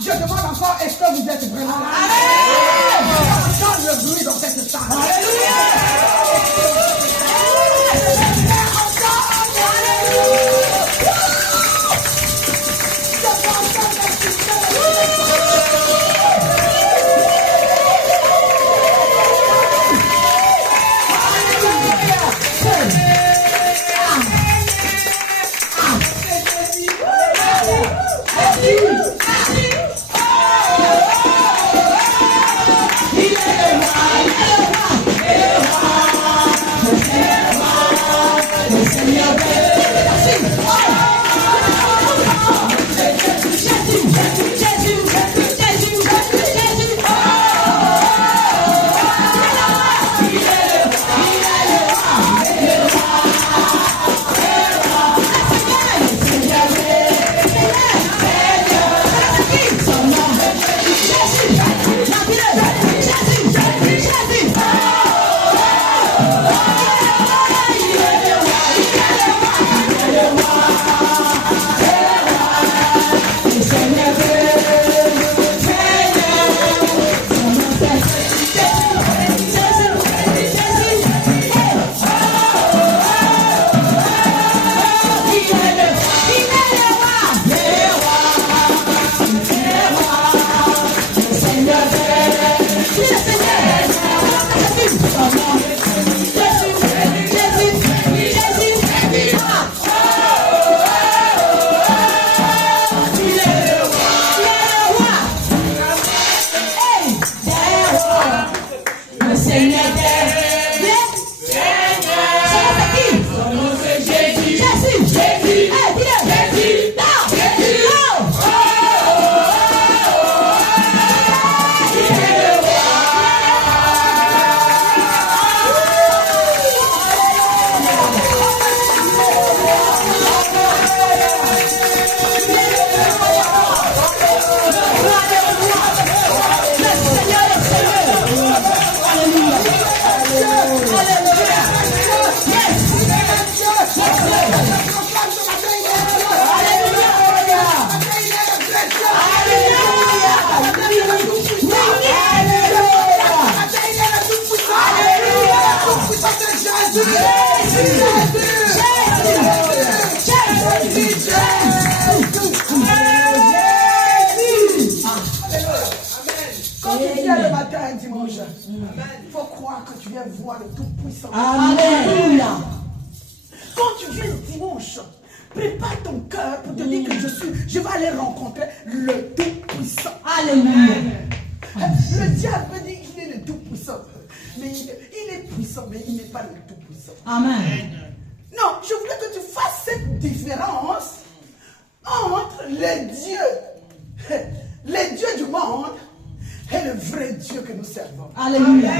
Je demande encore, est-ce que vous êtes vraiment là? J'entends le bruit dans cette salle. Quand tu viens le matin et dimanche, il faut croire que tu viens voir le Tout-Puissant. Alléluia. Quand tu viens dimanche, prépare ton cœur pour te dire que je vais aller rencontrer le Tout-Puissant. Alléluia. Le diable dit qu'il est le Tout-Puissant. Mais il est puissant, mais il n'est pas le Tout-Puissant. Amen. Non, je voulais que tu fasses cette différence entre les dieux du monde et le vrai Dieu que nous servons. Alléluia.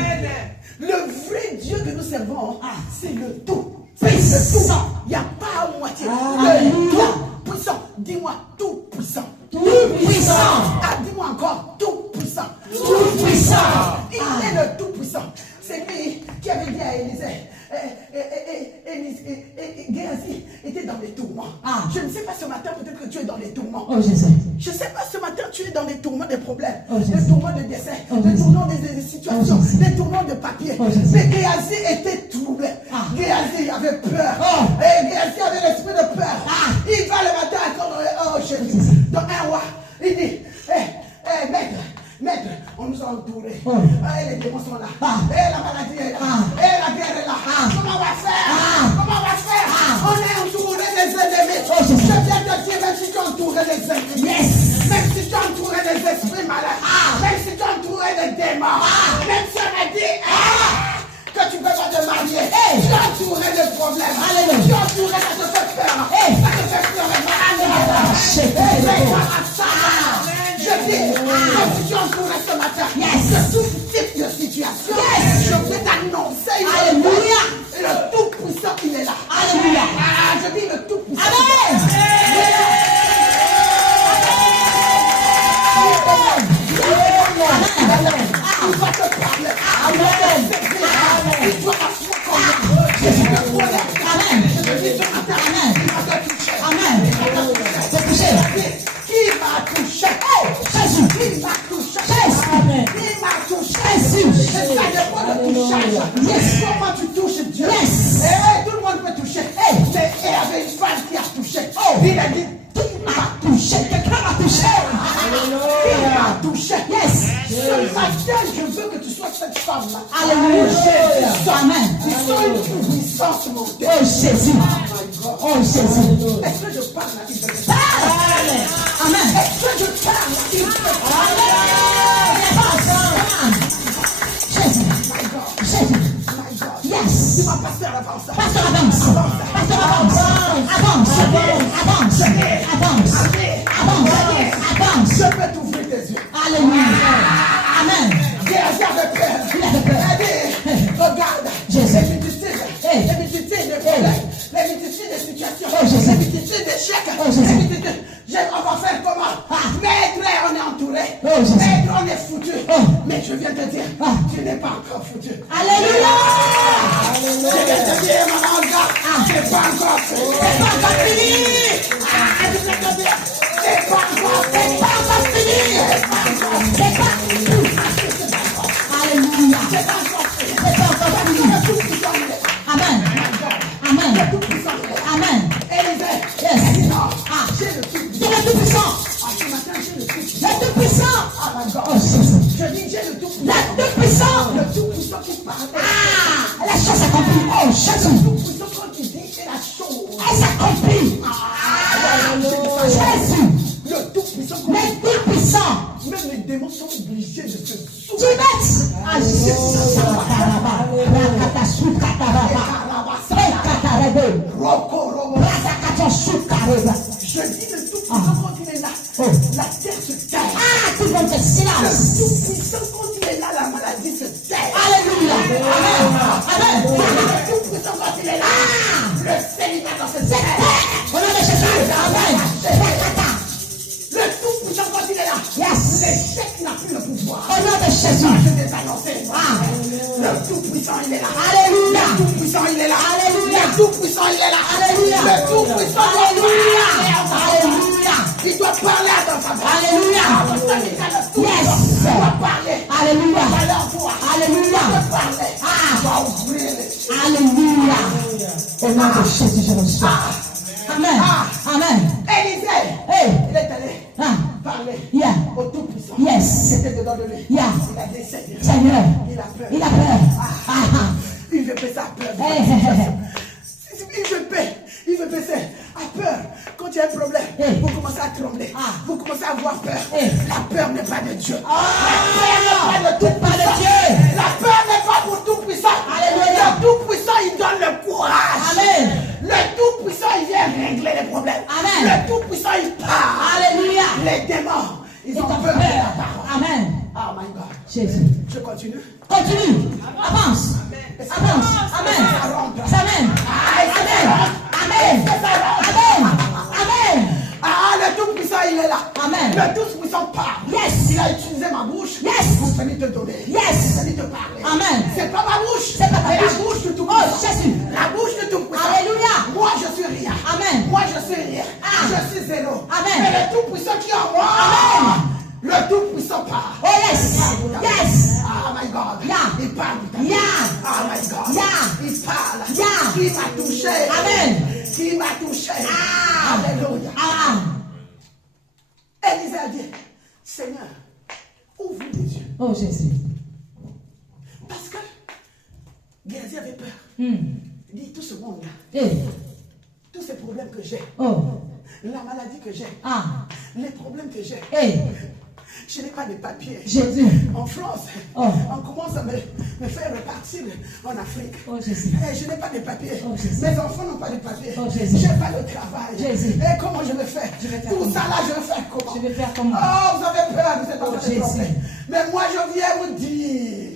Le vrai Dieu que nous servons, c'est le tout. C'est le tout. Il n'y a pas à moitié. Alléluia. Le tout puissant. Dis-moi tout puissant. Tout puissant. Dis-moi encore tout puissant. Tout puissant. Il est le tout puissant. C'est lui qui avait dit à Élisée. Géasi était dans les tourments. Je ne sais pas ce matin, peut-être que tu es dans les tourments. Oh, je sais. Je ne sais pas ce matin, tu es dans les tourments des problèmes, les tourments de décès, les tourments des situations, les tourments de papier. Mais Géasi était troublé. Géasi avait peur. Et Géasi avait l'esprit de peur. Il va le matin attendre. Oh, Jésus. Dans un roi, il dit, maître, on nous a entourés. Les démons sont là. La maladie est là. La guerre est là. Comment on va faire? On est entouré des ennemis. Je viens de dire, même si tu es entouré des ennemis, même si tu es entouré des esprits malades, même si tu es entouré des démons, même si on a dit que tu ne peux pas te marier, tu es entouré de problèmes. Tu es entouré, ça te fait peur. Ça te fait pleurer. Je dis, quand tu es entouré ce matin de tout type de situation, Il a dit, Qui m'a touché? Quelqu'un m'a touché. il m'a touché. Yes. Ce matin, je veux que tu sois cette femme-là. Alléluia. Amen. Tu sens une puissance montée. Oh Jésus. Oh Jésus. Est-ce que je parle à Israël? Amen. Est-ce que je parle à Israël? Jésus. My God, Jésus. my God. Yes. Dis-moi, pasteur, avance. Pasteur, avance. Pasteur, avance. Avance. Avance. Avance. Avance. Avance. Je peux t'ouvrir tes yeux. Alléluia. Amen. Jésus avait peur. Il avait peur. Il a dit, regarde, Jésus. les multitudes de problèmes, les multitudes de situations, Oh, Jésus. les multitudes d'échecs, Oh, Jésus. les multitudes. On va faire comment? Maître, on est entouré. Oh, Jésus. Maître, on est foutu. Oh. Mais je viens te dire, tu n'es pas encore foutu. Alléluia. Je viens te dire, mon gars, c'est pas encore fini. C'est pas encore fini. Je viens te dire, c'est pas encore fini. C'est pas encore fini. C'est pas Alléluia. C'est pas encore fini. C'est pas encore fini. Le Tout-Puissant, il est là. Amen. Amen. Le Tout-Puissant, il est là. Amen. Élisée, Yes. il dit non, Ah. j'ai le Tout-Puissant. C'est le Tout-Puissant. Ce matin, j'ai le Tout-Puissant. Le Tout-Puissant. Ah, my God. Oh Jésus. Je dis, j'ai le Tout-Puissant. Le Tout-Puissant. Le Tout-Puissant qui parle. Ah, la chose s'accomplit. Oh Jésus. Le Tout-Puissant, quand il dit, c'est la chose. Elle s'accomplit. Jésus. Le Tout-Puissant, Le Tout-Puissant. même les démons sont obligés de se Tu soumettre. mettes. Ah, Jésus. Rakata sukataraba. Rekatarebe. Roko, robo. Rasakato sukareba. Je dis, le Tout-Puissant, quand il est là, Oh. la terre se tait. Ah, tout le monde fait Le silence. Tout-Puissant, quand il est là, la maladie se tait. Alléluia. Amen. Amen. Le Tout-Puissant, quand il est là, le célibataire se tait. Au nom de Jésus. Amen. Rakata. Le Tout-Puissant, quand il est là, Yes. l'échec n'a plus le pouvoir. Au nom de Jésus. Je vais t'annoncer. Ah. Le Tout-Puissant, il est là. Alléluia. Le Tout-Puissant, il est là. Alléluia. Le Tout-Puissant, il est là. Alléluia. Le Tout-Puissant, Alléluia. Alléluia. Il doit parler à ton papa. Alléluia. Parce que il a le Tout-Puissant. Yes. Il doit parler. Alléluia. Il doit parler en toi. Alléluia. Il doit parler. Ah. Il doit ouvrir les yeux. Alléluia. Au nom de Jésus, je reçois. Amen. Amen. Élisée, Hey. il est allé Ah. parler Yeah. au Tout-Puissant. Yes. C'était dedans de lui. Yeah. Il a dit, Seigneur, Seigneur. il a peur. Il a peur. Ah. Ah. Il veut baisser à peur. Hey, hey, hey. Il veut baisser à peur. Quand il y a un problème, Hey. vous commencez à trembler. Ah. Vous commencez à avoir peur. Hey. La peur n'est pas de Dieu. Ah. La peur n'est pas de tout Pas de Dieu. La peur n'est pas pour tout puissant. Alléluia. Le tout puissant, il donne le courage. Amen. Le tout puissant, il vient régler les problèmes. Amen. Le tout puissant, il part. Alléluia. Les démons, ils Ils ont ont peur de la peur. parole. Amen. Oh my God. Jésus. Je continue. Continue. Avance. Avance. Amen. Amen. Amen. Amen. Amen. Amen. Ah, le tout-puissant, il est là. Amen. Le tout-puissant parle. Yes. Il a utilisé ma bouche. Yes. Pour venir te donner. Yes. Pour venir te parler. Amen. C'est pas ma bouche. C'est pas ta mais bouche. la bouche du tout-puissant. Oh, Jésus. La bouche du tout-puissant. Alléluia. Moi, je suis rien. Amen. Moi, je suis rien. Ah. Je suis zéro. Amen. Mais le tout-puissant qui est en moi. Amen. Le tout-puissant parle. Oh, yes. Yes. Ah, my God. Yeah. Il parle. Yeah. Ah, my God. Yeah. Il parle. Yeah. Qui m'a touché. Amen. Qui m'a touché. Ah. Alléluia. Ah. Élisée a dit, Seigneur, ouvre les yeux. Oh, Jésus. Parce que Géasi avait peur. Hmm. Il dit, tout ce monde-là, Eh. tous ces problèmes que j'ai, Oh. la maladie que j'ai, Ah. les problèmes que j'ai, Eh. je n'ai pas de papier. Jésus. En France, Oh. on commence à me faire repartir en Afrique. Oh, Jésus. Et je n'ai pas de papier. Oh, Jésus. Mes enfants n'ont pas de papier. Oh, Jésus. Je n'ai pas de travail. Jésus. Et comment je vais faire? Je vais faire Tout comment? ça là, je vais faire comment? Je vais faire comment? Oh, vous avez peur, vous êtes en Oh, train de Jésus. trembler. Mais moi, je viens vous dire.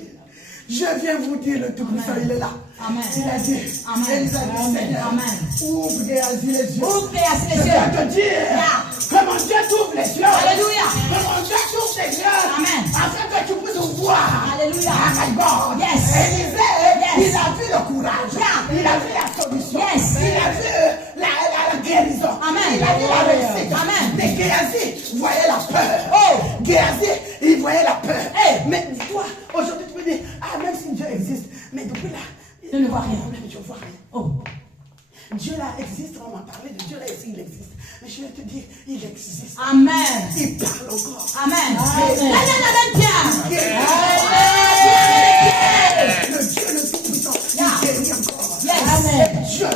Je viens vous dire, le Tout-Puissant, il est là. Amen. Il a dit, Amen. il a dit, Amen. Seigneur, Amen. ouvre Géasi les yeux. Ouvre Géasi les Je yeux. viens te dire, Yeah. que mon Dieu t'ouvre les yeux. Alléluia. Que mon Dieu t'ouvre les yeux. Amen. Afin que tu puisses voir. Alléluia. Ah, my God. Yes. Élisée, Yes. il a vu le courage. Yeah. Il a vu la solution. Yes. Il a vu la guérison. Amen. Il a vu la réussite. Amen. Mais Géasi voyait la peur. Oh. Géasi, il voyait la peur. Hey. Mais toi, aujourd'hui, tu peux dire, ah, même si Dieu existe, mais depuis là, Je ne vois rien. Je ne vois rien. Oh. Dieu là existe, on m'a parlé de Dieu là, ici, il existe. Mais Dieu te dit, il existe. Amen. Il parle encore. Amen. Amen. Le Dieu le Tout-Puissant, il guérit encore. Amen. Dieu a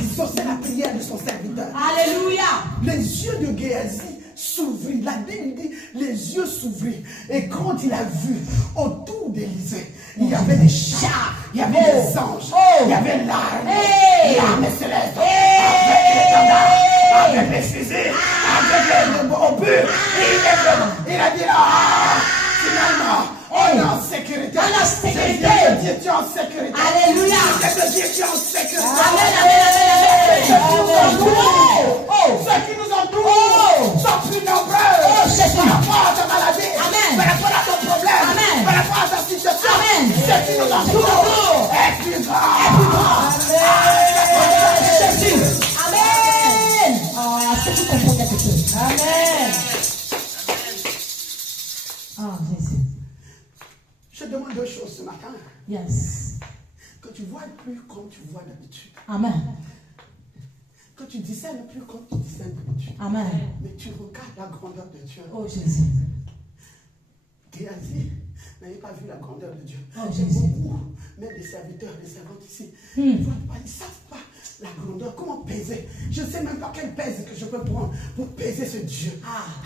exaucé la prière de son serviteur. Alléluia. Les yeux de Géasi s'ouvrirent. La Bible dit, les yeux s'ouvrirent. Et quand il a vu autour d'Élisée, il y avait des chars, il y avait des anges, il y avait l'armée céleste, avec les standards, avec les fusils, avec les obus. Il a dit, finalement, on est en sécurité. On est en sécurité. Dieu, tu es en sécurité. Alléluia. Dieu, tu es en sécurité. Amen, amen, amen, amen. Ceux qui nous entourent sont plus nombreux par rapport à ta maladie, par rapport à ton problème, par rapport à ta situation. Ceux qui nous entourent est plus grand. Jésus. Amen. Est-ce que tu comprends quelque chose? Amen. Jésus. Je demande deux choses ce matin. Yes. Que tu vois plus comme tu vois d'habitude. Amen. Que tu discernes plus comme tu discernes d'habitude. Amen. Mais tu regardes la grandeur de Dieu. Oh Jésus. Géasi n'avait pas vu la grandeur de Dieu. Oh Jésus. Beaucoup, même des serviteurs, des servantes ici, ils ne savent pas la grandeur, comment peser. Je ne sais même pas quel pèse que je peux prendre pour peser ce Dieu.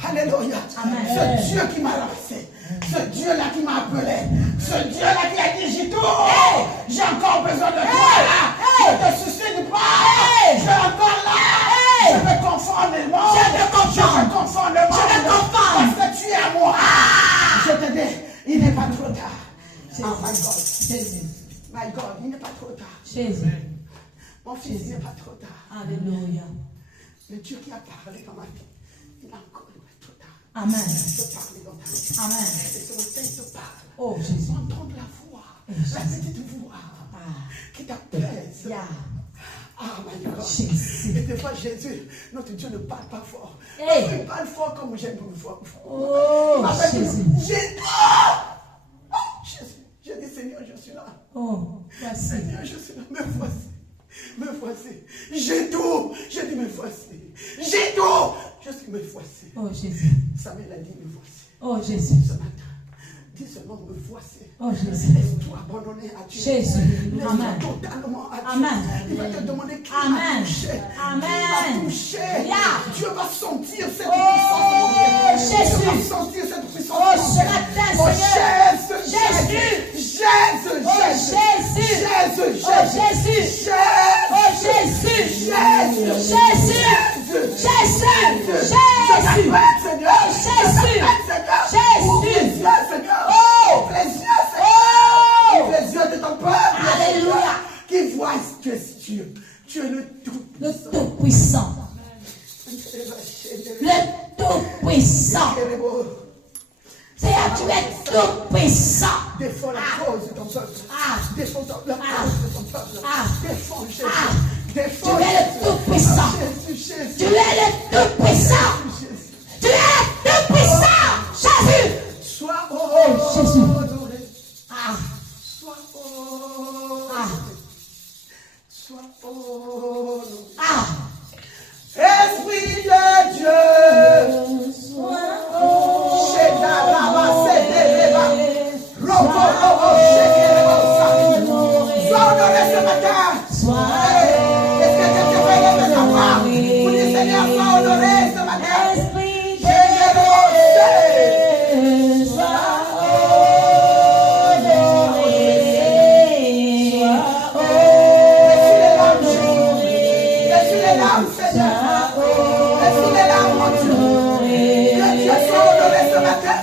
Alléluia. Amen. Ce Dieu qui m'a lancé, ce Dieu-là qui m'a appelé, ce Dieu-là qui a dit, Jito, j'ai encore besoin de toi. Je te suscite pas. Je suis encore là. Je vais confondre le monde. Je vais confondre le monde. Parce que tu es à moi. Je te dis, il n'est pas trop tard. Oh my God. Jésus. My God, il n'est pas trop tard. Jésus. Mon fils, il n'est pas trop tard. Alléluia. Le Dieu qui a parlé dans ma vie, il a encore il n'est pas trop tard. Amen. Il peut parler dans ta vie. Amen. Et ce matin, il te parle. Oh Jésus. Entendre la voix, la petite voix qui t'apaise. Yeah. Ah, my God. Jésus. Et des fois, Jésus, notre Dieu ne parle pas fort. Hey. Il parle fort comme j'aime une fois. Oh Jésus. Jésus. J'ai dit, Seigneur, je suis là. Oh, voici. Seigneur, je suis là. Me voici. Me voici. J'ai tout. J'ai dit, me voici. J'ai tout. Je suis, me voici. Oh Jésus. Samuel a dit, me voici. Oh Jésus. Ce matin, dis seulement, me voici. Oh Jésus. Laisse-toi abandonner à Dieu. Jésus. Laisse-toi Amen. totalement à Dieu. Amen. Il va te demander qui Amen. a touché. Amen. Qui a touché. Yeah. Dieu va sentir cette Oh, puissance. Jésus. Dieu va sentir cette puissance. Oh, ce matin, Oh, Seigneur. Jésus. Jésus. Jésus. Oh, Jésus. Jésus. Oh, Jésus. Jésus. Oh, Jésus. Jésus. Jésus. Jésus. Jésus. Je Jésus. t'appelle, Seigneur. Oh, Jésus. Je t'appelle, Seigneur. Jésus. Ouvre les yeux, Seigneur. Oh. Ouvre les yeux, Seigneur. Oh. Ouvre les yeux de ton peuple. Alléluia. Qui voit que tu es Dieu. Tu es le Le Tout-Puissant. Tout-Puissant. Le Tout-Puissant. Seigneur, tu es Tout-Puissant. Défends la cause de ton peuple. Défends la cause de ton peuple. Défends Jésus. Défends Tu es le Tout-Puissant. Jésus. Tu es le Tout-Puissant. Tu es le Tout-Puissant. Jésus. Sois Jésus. honoré. Sois honoré. Sois honoré. Esprit de Dieu. Sois honoré ce matin. Est-ce que quelqu'un peut lever sa voix pour dire Seigneur, sois honoré ce matin. Laisse-les larmes, Seigneur. Laisse-les larmes, mon Dieu. Que Dieu soit honoré ce matin.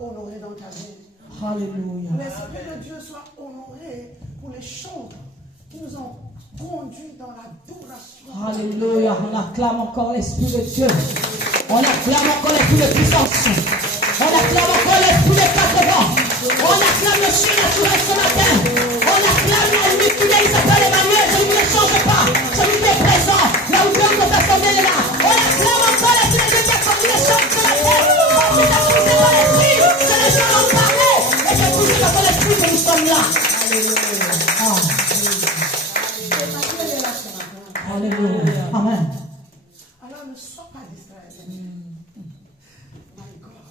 honoré dans ta vie. Alléluia. L'Esprit de Dieu soit honoré pour les choses qui nous ont conduits dans l'adoration. Alléluia. On acclame encore l'Esprit de Dieu. On acclame encore l'Esprit de puissance. On acclame encore l'Esprit de 4 vents. On acclame le chien naturel ce matin. On acclame la limite fidèle, il s'appelle Emmanuel. Celui qui ne change pas. Celui qui est présent. Là où Dieu nous a tombé là. On acclame encore l'Esprit de Dieu qui a sorti les chants ce matin. On nous a poussé dans l'Esprit. C'est les gens ont parlé. Et c'est poussé dans l'Esprit que nous sommes là. Emmanuel est là ce matin. Alléluia. Amen. Alors ne sois pas distrait. My God.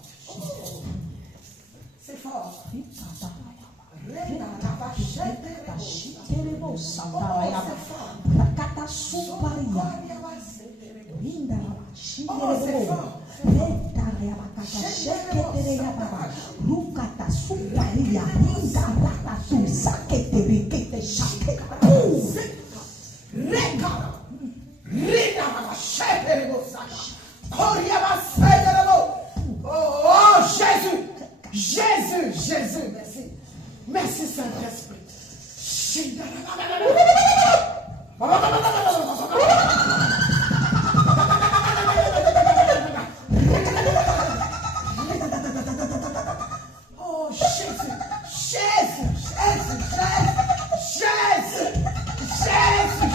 C'est fort. Oh Jésus, Jésus, Jésus, merci. Merci Saint-Esprit. Oh Jésus, Jésus, Jésus, Jésus, Jésus,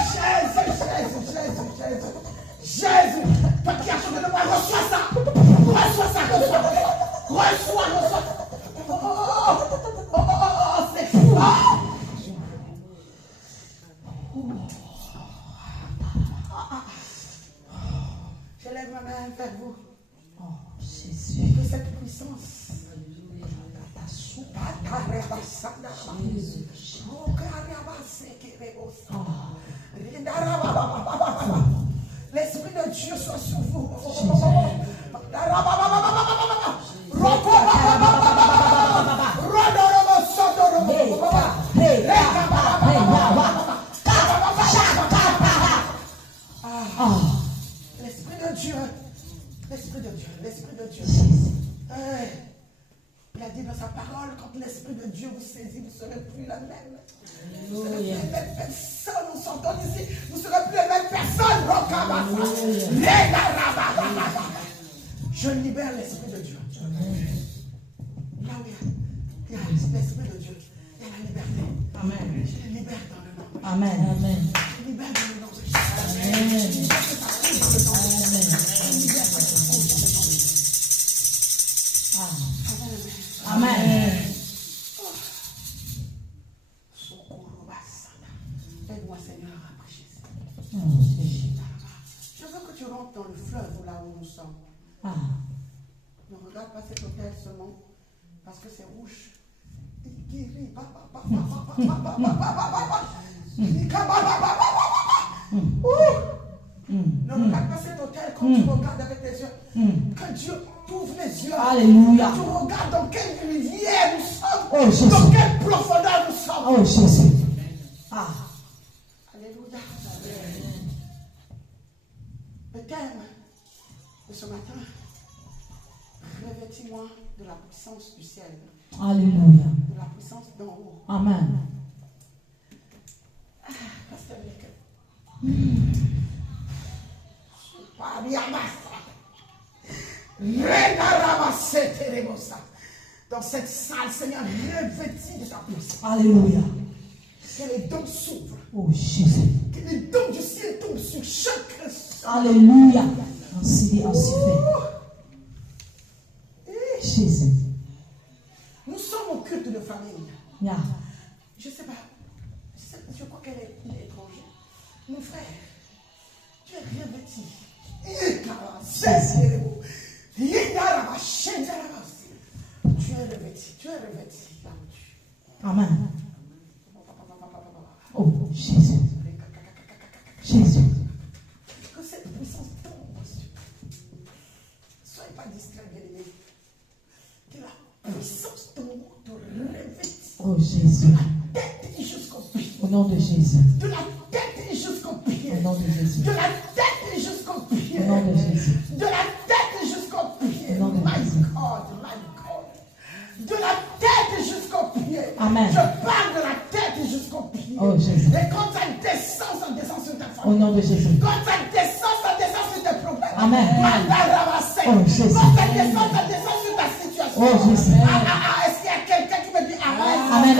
Jésus, Jésus, Jésus, Jésus. Toi qui as chanté de moi, reçois ça. Reçois ça, reçois. Oh, c'est fort. Je lève ma main vers vous. Oh, Jésus. Que cette puissance. L'Esprit de Dieu soit sur vous. L'Esprit de Dieu, l'Esprit de Dieu, l'Esprit de Dieu. Il a dit dans sa parole, quand l'Esprit de Dieu vous saisit, vous ne serez plus la même. Vous ne serez plus les mêmes personnes. Nous sortons d'ici, vous ne serez plus les mêmes personnes. Je libère l'Esprit de Dieu. Là où il y a l'Esprit de Dieu, il y a la liberté. Amen. Je les libère dans le nom de Jésus. Amen. Amen. Je les libère dans le nom de Jésus. Amen. Je libère que ça couvre le nom de Jésus. Je libère que ça couvre le nom de Jésus. Amen. Aide-moi, Seigneur, à prêcher. Je veux que tu rentres dans le fleuve là où nous sommes. Ne regarde pas cet hôtel seulement parce que c'est rouge. Il guérit. Ne regarde pas cet hôtel quand tu regardes avec tes yeux. Que Dieu t'ouvre les yeux. Alléluia. Tu regardes dans quelle rivière nous sommes. Oh, Jésus. Dans quelle profondeur nous sommes. Oh Jésus. Alléluia. Le thème de ce matin, revêtis-moi de la puissance du ciel. Alléluia. De la puissance d'en haut. Amen. Pasteur Michael. Dans cette salle, Seigneur, revêtis de ta puissance. Alléluia. Que les dons s'ouvrent. Oh Jésus. Que les dons du ciel tombent sur chaque. Alléluia. Ainsi dit, ainsi fait. Jésus. Nous sommes au culte de famille. Yeah. Je ne sais pas. Je crois qu'il est étranger. Mon frère, tu es revêti. Tu es revêti. Tu es revêti. Amen. Oh Jésus. Jésus. Que cette puissance tombe. Soyez pas distrait, bien-aimé. Que la puissance tombe te revêtit. Oh Jésus. De la tête jusqu'au pied. Au nom de Jésus. De la tête jusqu'au pied. Au nom de Jésus. De la tête jusqu'au pied. Au nom de Jésus. De la tête jusqu'au pied. Au nom de My Jésus. God, my God. Amen. Je parle de la tête jusqu'au pied. Oh, Jésus. Et quand ça descend sur ta Au famille. nom de Jésus. Quand ça descend sur tes problèmes. Amen. Oh, Jésus. Quand ça descend sur ta situation. Oh, Jésus. Est-ce qu'il y a quelqu'un qui me dit Amen? Amen.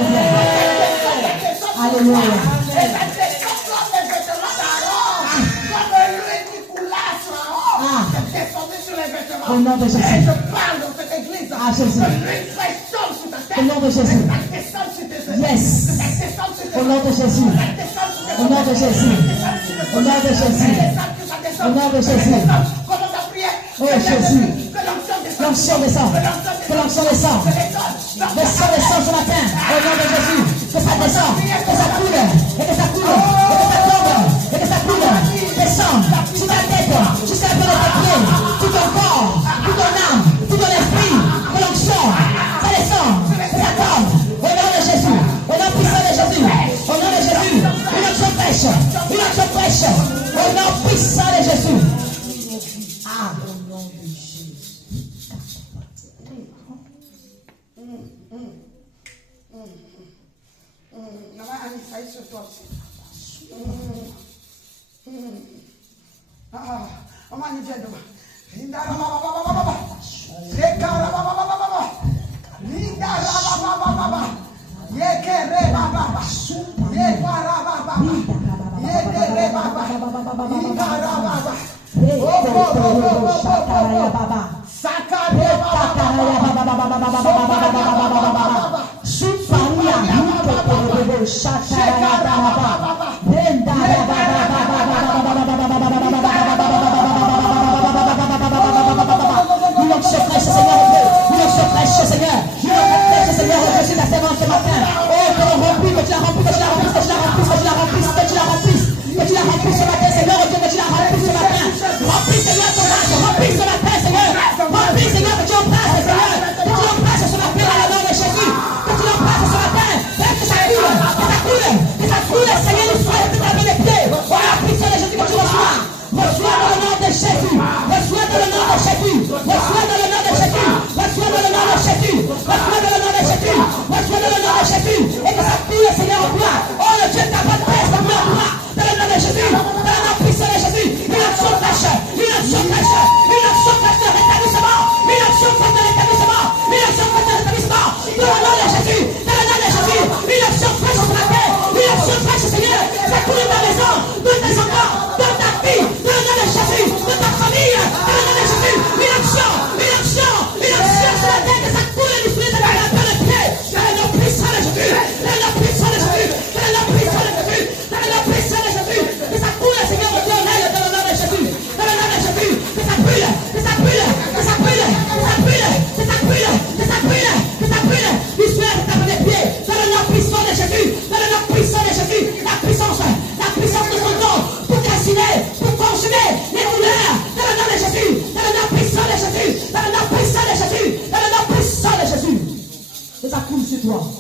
Alléluia. Et ça descend comme les vêtements d'Aaron. Comme l'huile qui coulait sur Aaron. Ça descendait sur les vêtements. Au nom de Jésus. Et je parle dans cette église. Ah, Jésus. Que l'huile fraîche tombe sur ta tête. Au nom de Jésus. Ça descend sur tes épaules. Yes. Ça descend sur tes Au nom de Jésus. Ça descend sur tes Au nom de Jésus. Au nom de Jésus. Au nom de Jésus. Commence à prier. Oh, Jésus. Que l'onction descende. L'onction descend. Que l'onction descend. Descend ce matin. Au nom de Jésus. Que ça descend. Que ça coule. Et que ça coule. Et que ça tombe. Et que ça coule. Descend. Sur ta tête. Jusqu'à la plante de tes pieds. Tout ton corps. Tout ton âme. Tout ton esprit. Que l'onction. Ça descend. Que ça tombe. Au nom de Jésus. Au nom puissant de Jésus. Au nom de Jésus. Une onction fraîche. Une onction fraîche. Au nom puissant de Jésus. Ah. Sur toi aussi. On m'a dit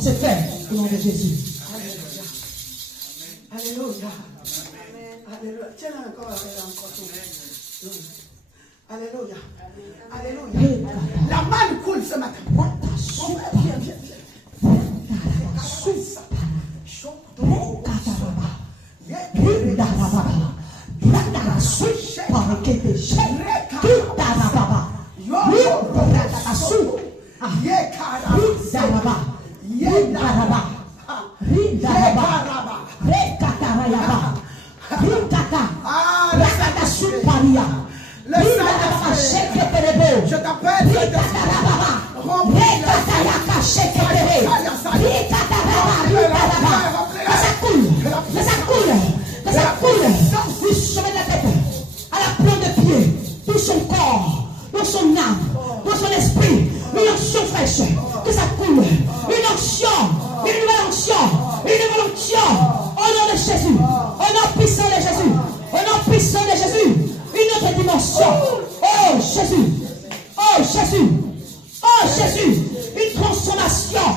C'est fait au nom de Jésus. Alléluia. Alléluia. Tiens encore. Alléluia. Alléluia. La manne coule ce matin. Viens. Je t'appelle. Du sommet de la tête à la plante de pied, tout son corps, dans son âme, dans son esprit, une onction fraîche, que ça coule, une onction, une nouvelle onction, au nom de Jésus, au nom puissant de Jésus, au nom puissant de Jésus, une autre dimension. Oh Jésus, oh Jésus, oh Jésus, une transformation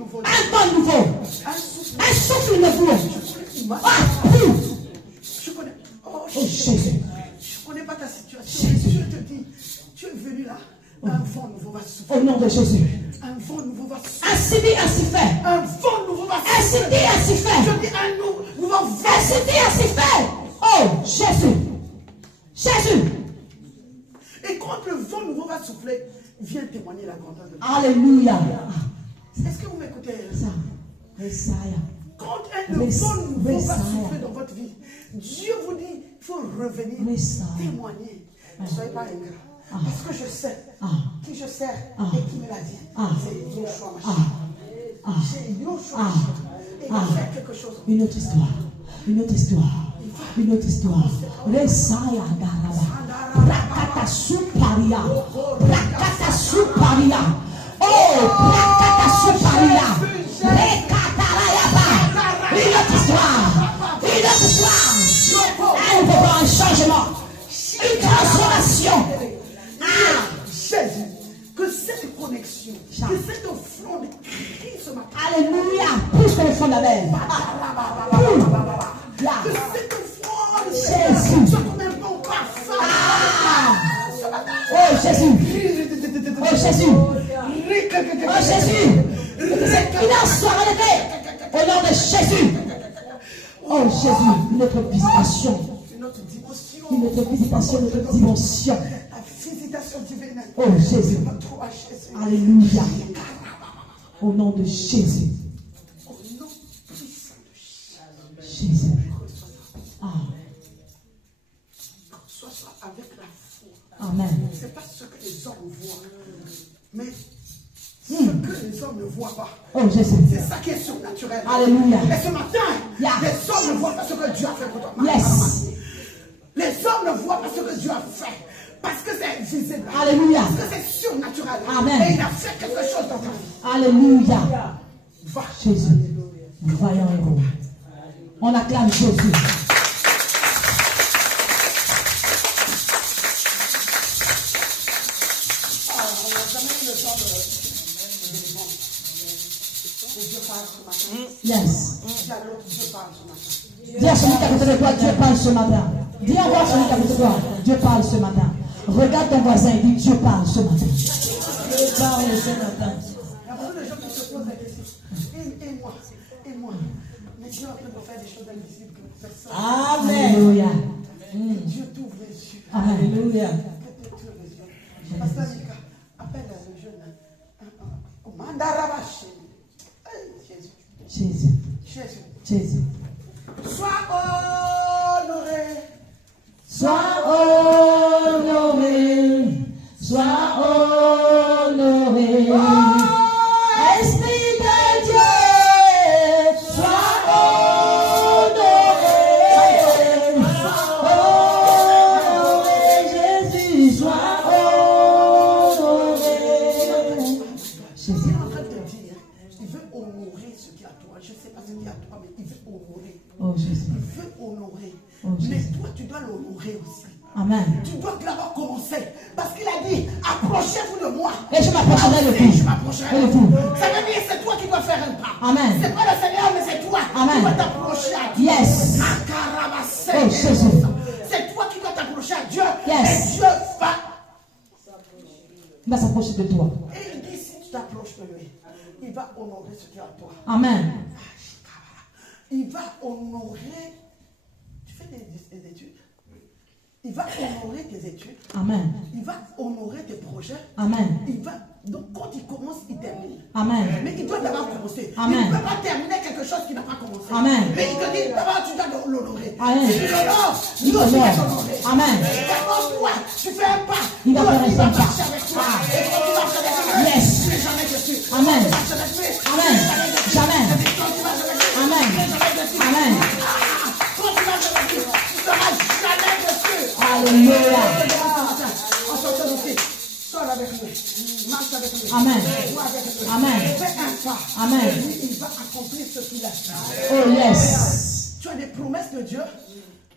nouveau. Un vent nouveau. Un souffle nouveau. Ah, Je connais. Oh, Jésus. Je connais pas ta situation. Je te dis, tu es venu là. Un vent nouveau va souffler. Au nom de Jésus. Un vent nouveau va souffler. Ainsi dit, ainsi fait. Un vent nouveau va Ainsi souffler. dit, ainsi fait. Je dis un nouveau vent. Ainsi dit, ainsi fait. Oh, Jésus. Jésus. Et quand le vent nouveau va souffler, viens témoigner la grandeur de Dieu. Alléluia. Est-ce que vous m'écoutez? Messiah. Quand le vent nouveau va souffler dans votre vie, Dieu vous dit, il faut revenir témoigner. Ne soyez pas ingrat. Parce que je sais qui je sers et qui me l'a dit. C'est Yoshua Mashiach. C'est Yoshua Mashiach. Et il va faire quelque chose. Une autre histoire. Une autre histoire. Une autre histoire. Resaya Daraba. Rakata Suparia. Rakata Suparia. Oh, Rakata Suparia. Rekata Rayaba. Une autre histoire. Une autre histoire. Elle veut voir un changement. Une transformation. Jésus, que cette connexion, que cette offrande crie ce matin. Alléluia. Plus que le fond de la mer. Que cette offrande, Jésus. soit comme un bon parfum. Oh Jésus. Oh Jésus. Oh Jésus. Il en soit relevé. Au nom de Jésus. Oh Jésus. Notre visitation. Notre dimension. Notre visitation, notre dimension. La visitation divine. Oh Jésus. Alléluia. Au nom de Jésus. Au nom puissant de Jésus. Ah. Sois avec la foi. Amen. Ce n'est pas ce que les hommes voient, mais ce que les hommes ne voient pas. Oh Jésus. C'est ça qui est surnaturel. Alléluia. Et ce matin, les hommes ne voient pas ce que Dieu a fait pour toi. Yes. Les hommes ne voient pas ce que Dieu a fait. Parce que c'est visible. Alléluia. Parce que c'est surnaturel. Amen. Et il a fait quelque chose dans ta vie. Alléluia. Va. Jésus. Nous voyons héros. On acclame Jésus. On n'a jamais eu le temps de Dieu parle ce matin. Yes. Dis à l'autre, Dieu parle ce matin. Dis à celui qui est à côté de toi, Dieu parle ce matin. Dis encore à celui qui est à côté de toi, Dieu parle ce matin. Regarde ton voisin et dis, Dieu parle ce matin. Dieu parle ce matin. Il y a beaucoup de gens qui se posent la question. Et moi. Mais Dieu est en train de faire des choses invisibles que personne. Amen. Alléluia. Dieu t'ouvre les yeux. Alléluia. Que Dieu t'ouvre les yeux. Pasteur Mika, appelle le jeune. Mandarabaché. Jésus. Jésus. Jésus. Sois honoré. Sois honoré. Sois honoré. Esprit de Dieu, sois honoré. Honoré, Jésus, sois honoré. Il est en train de te dire, il veut honorer ce qui est à toi. Je ne sais pas ce qui est à toi, mais il veut honorer. Oh Jésus. Il veut honorer. Oh, mais Jésus. toi, tu dois l'honorer aussi. Amen. Tu dois d'abord commencer. Parce qu'il a dit, approchez-vous de moi. Et je m'approcherai de Je vous. m'approcherai de de vous. vous. Ça veut dire c'est toi qui dois faire un pas. Amen. C'est pas le Seigneur, mais c'est toi Amen. qui dois t'approcher à Dieu. Yes. Oh, Jésus. C'est toi qui dois t'approcher à Dieu. Yes. Et Dieu va. Il va s'approcher de toi. Et il dit, si tu t'approches de lui, il va honorer ce qui est à toi. Amen. Il va honorer. Tu fais des études. Il va honorer tes études. Amen. Il va honorer tes projets. Amen. Il va, donc quand il commence, il termine. Amen. Mais il doit d'abord commencer. Amen. Il ne peut pas terminer quelque chose qui n'a pas commencé. Amen. Mais il te dit, d'abord tu dois l'honorer. Amen. Si tu l'honores, Il nous aussi t'honore. va t'honorer. Amen. D'abord toi, tu fais un pas. Il va Toi, faire un il va pas. marcher avec toi. Et quand tu marches avec lui, Yes. tu n'es jamais déçu. Amen. Quand tu marches avec lui, Amen. tu n'es jamais déçu. Jamais. Quand tu marches avec lui, Amen. tu n'es jamais déçu. Amen. Quand tu marches avec lui, tu ne seras jamais déçu. Alléluia. On s'entend ici. Sors avec lui. Marche avec lui. Amen. Vois avec lui. Amen. Fais un pas. Amen. Et lui, il va accomplir ce qu'il a fait. Oh yes. Tu as des promesses de Dieu,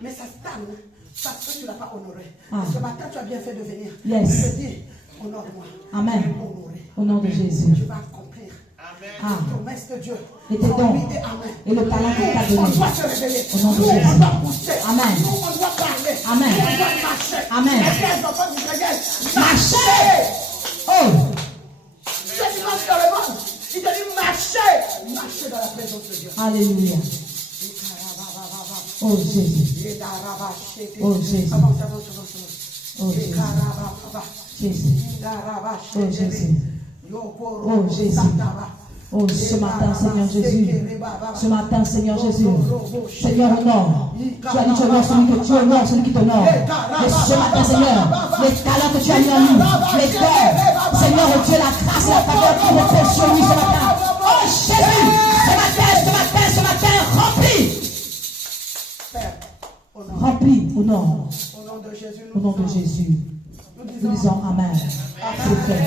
mais ça stagne parce que tu ne l'as pas honoré. Ah. Ce matin, tu as bien fait de venir. Yes. Je te dis, honore-moi. Amen. Je vais honorer. Au nom de Jésus. Je vais accomplir promesse de Dieu. Et tes dons. Et le talent que tu as donné. On doit se révéler. Au nom de Nous, Jésus. on doit pousser. Amen. Nous, on doit parler. Amen. Nous, on doit marcher. Amen. Les enfants d'Israël, Marchez. Oh. Ce dimanche dans le monde, il te dit marcher. Marcher dans la présence de Dieu. Alléluia. Oh Jésus. Oh Jésus. Avance, avance, avance, avance. Oh Jésus. Jésus. Oh Jésus. Oh Jésus. Oh, ce matin, Seigneur Jésus. Ce matin, Seigneur Jésus. Seigneur, honore. Tu as dit, tu honores celui qui t'honore. Mais ce matin, Seigneur, les talents que tu as mis en nous, les dons, Seigneur, oh Dieu, la grâce et la faveur qui repose sur lui ce matin. Oh Jésus, ce matin, remplis. Remplis, honore. Au nom de Jésus. Nous disons Amen. C'est fait.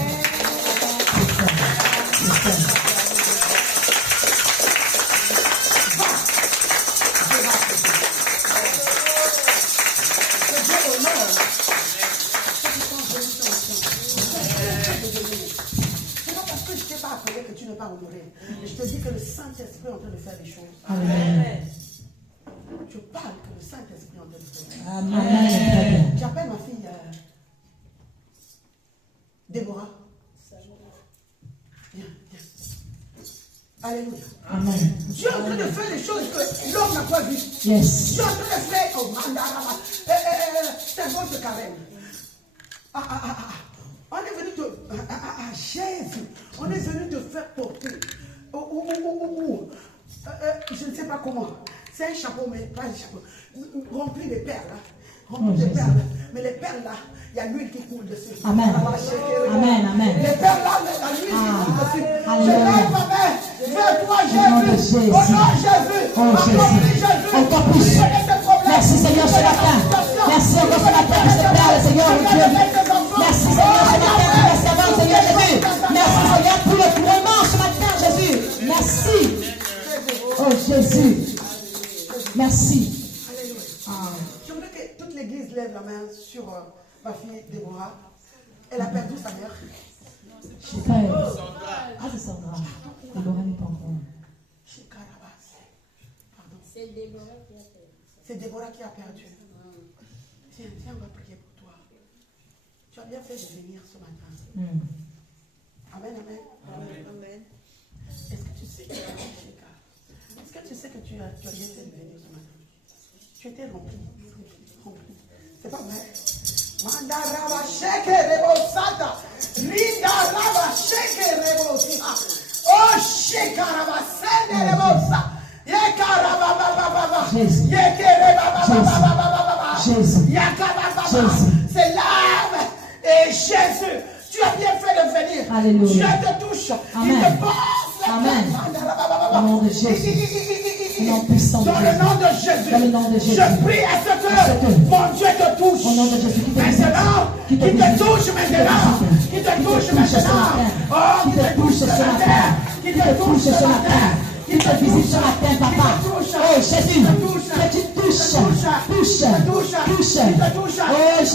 C'est fait. C'est fait. Que tu n'es pas honoré. Je te dis que le Saint-Esprit est en train de faire des choses. Amen. Je parle que le Saint-Esprit est en train de faire des choses. Amen. J'appelle ma fille Déborah. Viens, viens. Alléluia. Amen. Dieu est en train de faire des choses que l'homme n'a pas vues. Yes. Dieu est en train de faire. Oh, mandarama. C'est un bon de carême. On est venu te. Jésus. On est venu te faire porter. Je ne sais pas comment. C'est un chapeau, mais pas un chapeau. Rempli de perles. Rempli de perles. Mais les perles là, il y a l'huile qui coule dessus. Amen. Amen. Amen. Les perles là, la l'huile qui coule dessus. Je Alléluia. lève ma main vers toi, Au nom de Jésus. Jésus. Au nom de Jésus. Oh Jésus. Encore plus. Merci Seigneur ce matin. Merci encore ce matin pour ces perles, Seigneur, oh Dieu. Merci Seigneur ce matin pour la servante, Seigneur Jésus. Merci Seigneur pour le couronnement ce matin, Jésus. Merci. Oh Jésus. Merci. Je voudrais que toute l'église lève la main sur ma fille Déborah. Elle a perdu sa mère. Frère. Ah, c'est Sandra. Déborah n'est pas encore. C'est Déborah qui a fait. C'est Déborah qui a perdu. Tiens, tiens, on va prier pour toi. Tu as bien fait de venir ce matin. Amen, amen. Amen. Est-ce que tu sais que tu as bien fait de venir ce matin? Tu étais rempli. C'est pas vrai. Manda raba sheke rebo sata. Linda raba sheke rebo sita. Oh sheka raba sende rebo sa. Yeka raba baba baba. Yeke reba baba baba baba. Jésus. Yaka baba baba. Jésus. C'est l'âme et Jésus. Tu as bien fait de venir. Alléluia. Dieu te touche. Amen. Il te passe. Amen. Au nom de Jésus. Au nom puissant de Dans le Jésus. nom de Jésus. Dans le nom de Jésus. Je prie à ce que mon Dieu te touche. Au nom de Jésus. Maintenant, qui te touche maintenant. Qui te touche maintenant. Oh, qui te touche ce matin. Qui te touche ce matin. Qui te visite ce matin, papa. Oh Jésus. Que tu touches. Touche. Oh Jésus.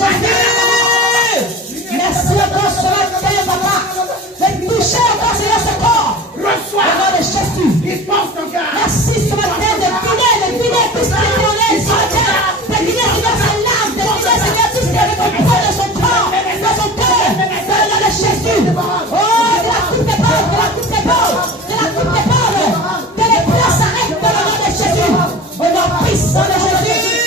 Merci encore ce matin, papa. De toucher encore, Seigneur, ce corps. Reçois. Au nom de Jésus. Dispense ton cœur. Merci ce matin de dîner tout ce qui est donné ce matin. De dîner, Seigneur, sa larme. De dîner, Seigneur, tout ce qui est récolté de son corps, de son cœur. Dans le nom de Jésus. Oh, de la coupe des pauvres, de la coupe des pauvres, de la coupe des pauvres. Que les pleurs s'arrêtent dans le nom de Jésus. Au nom puissant de Jésus.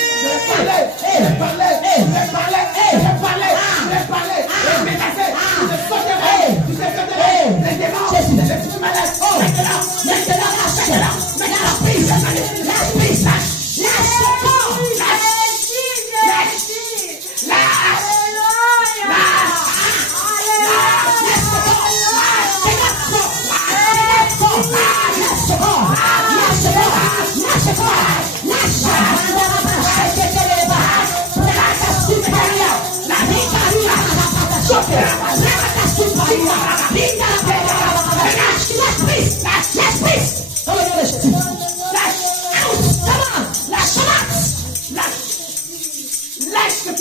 Lâche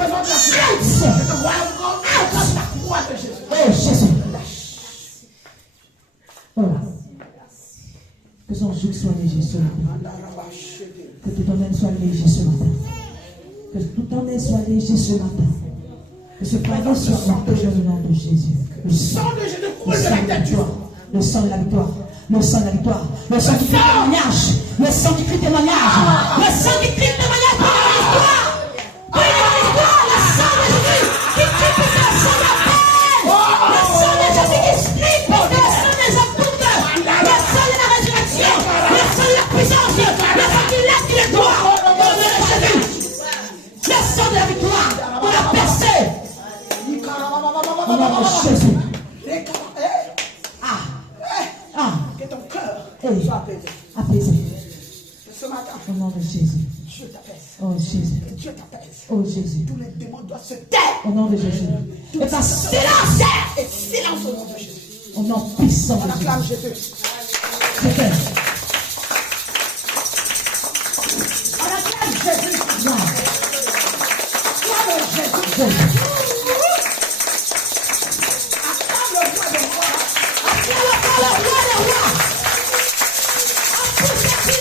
Je te vois encore à la croix de Jésus. Oh Jésus. Oh. Que son joug soit léger ce matin. Que tout ton aile soit léger ce matin. Que tout ton aile soit léger ce matin. Que ce pardon soit partagé au nom de Jésus. Le sang de Jésus coule de la tête. Le sang de la victoire. Le sang de la victoire. Le sang qui crie témoignage. Le sang qui crie témoignage. Le sang qui crie témoignage pour la victoire. Pour la victoire. Le sang de Jésus qui crie pour le sang de la paix. Le sang de Jésus qui crie pour le sang des apôtres. Le sang de la résurrection. Le sang de la puissance. Le sang qui lève qui les doigts. Au nom de Jésus. Le sang de la victoire. Pour la percée. Au nom de Jésus. Que ton cœur Hey. soit apaisé. Apaisé. Que ce matin, Au nom de Jésus. Dieu t'apaise. Oh Jésus. Que Dieu t'apaise. Oh Jésus. Tous les démons doivent se taire. Au nom de Jésus. Et par silence. Et silence au nom de Jésus. Au nom puissant On de acclame Jésus. Jésus. C'est fait. On acclame Jésus. Non. Acclame Jésus. Jésus. Acclame le roi des rois. Le roi des rois. En tous ces qui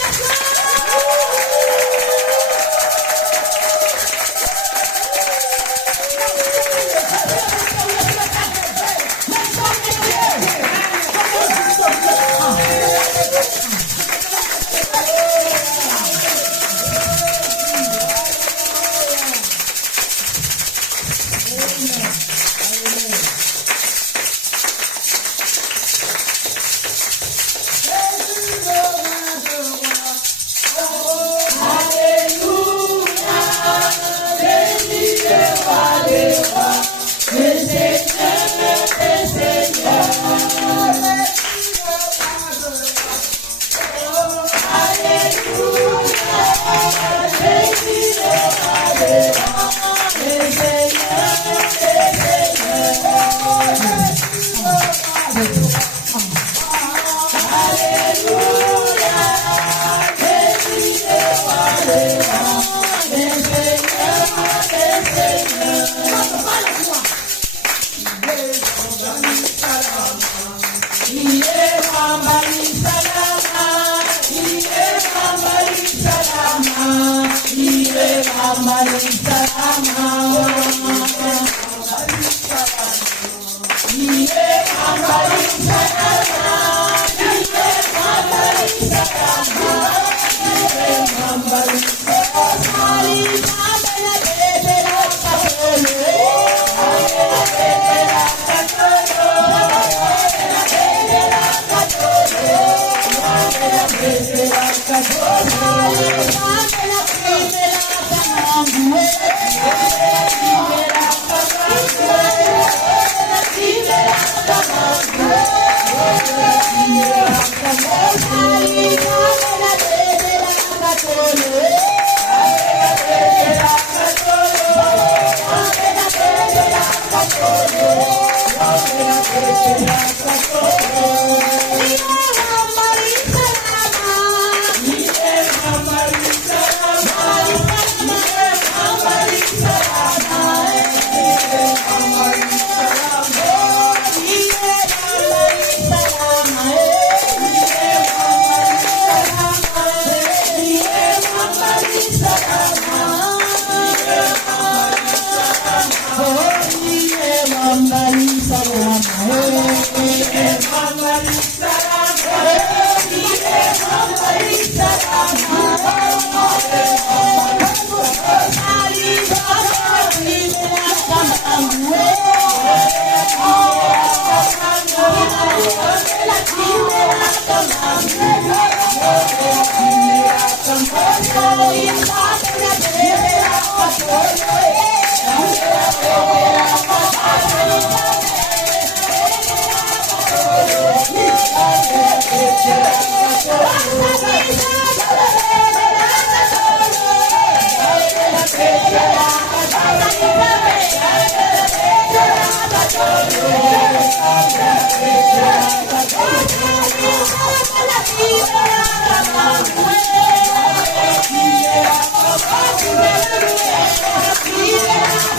Yeah.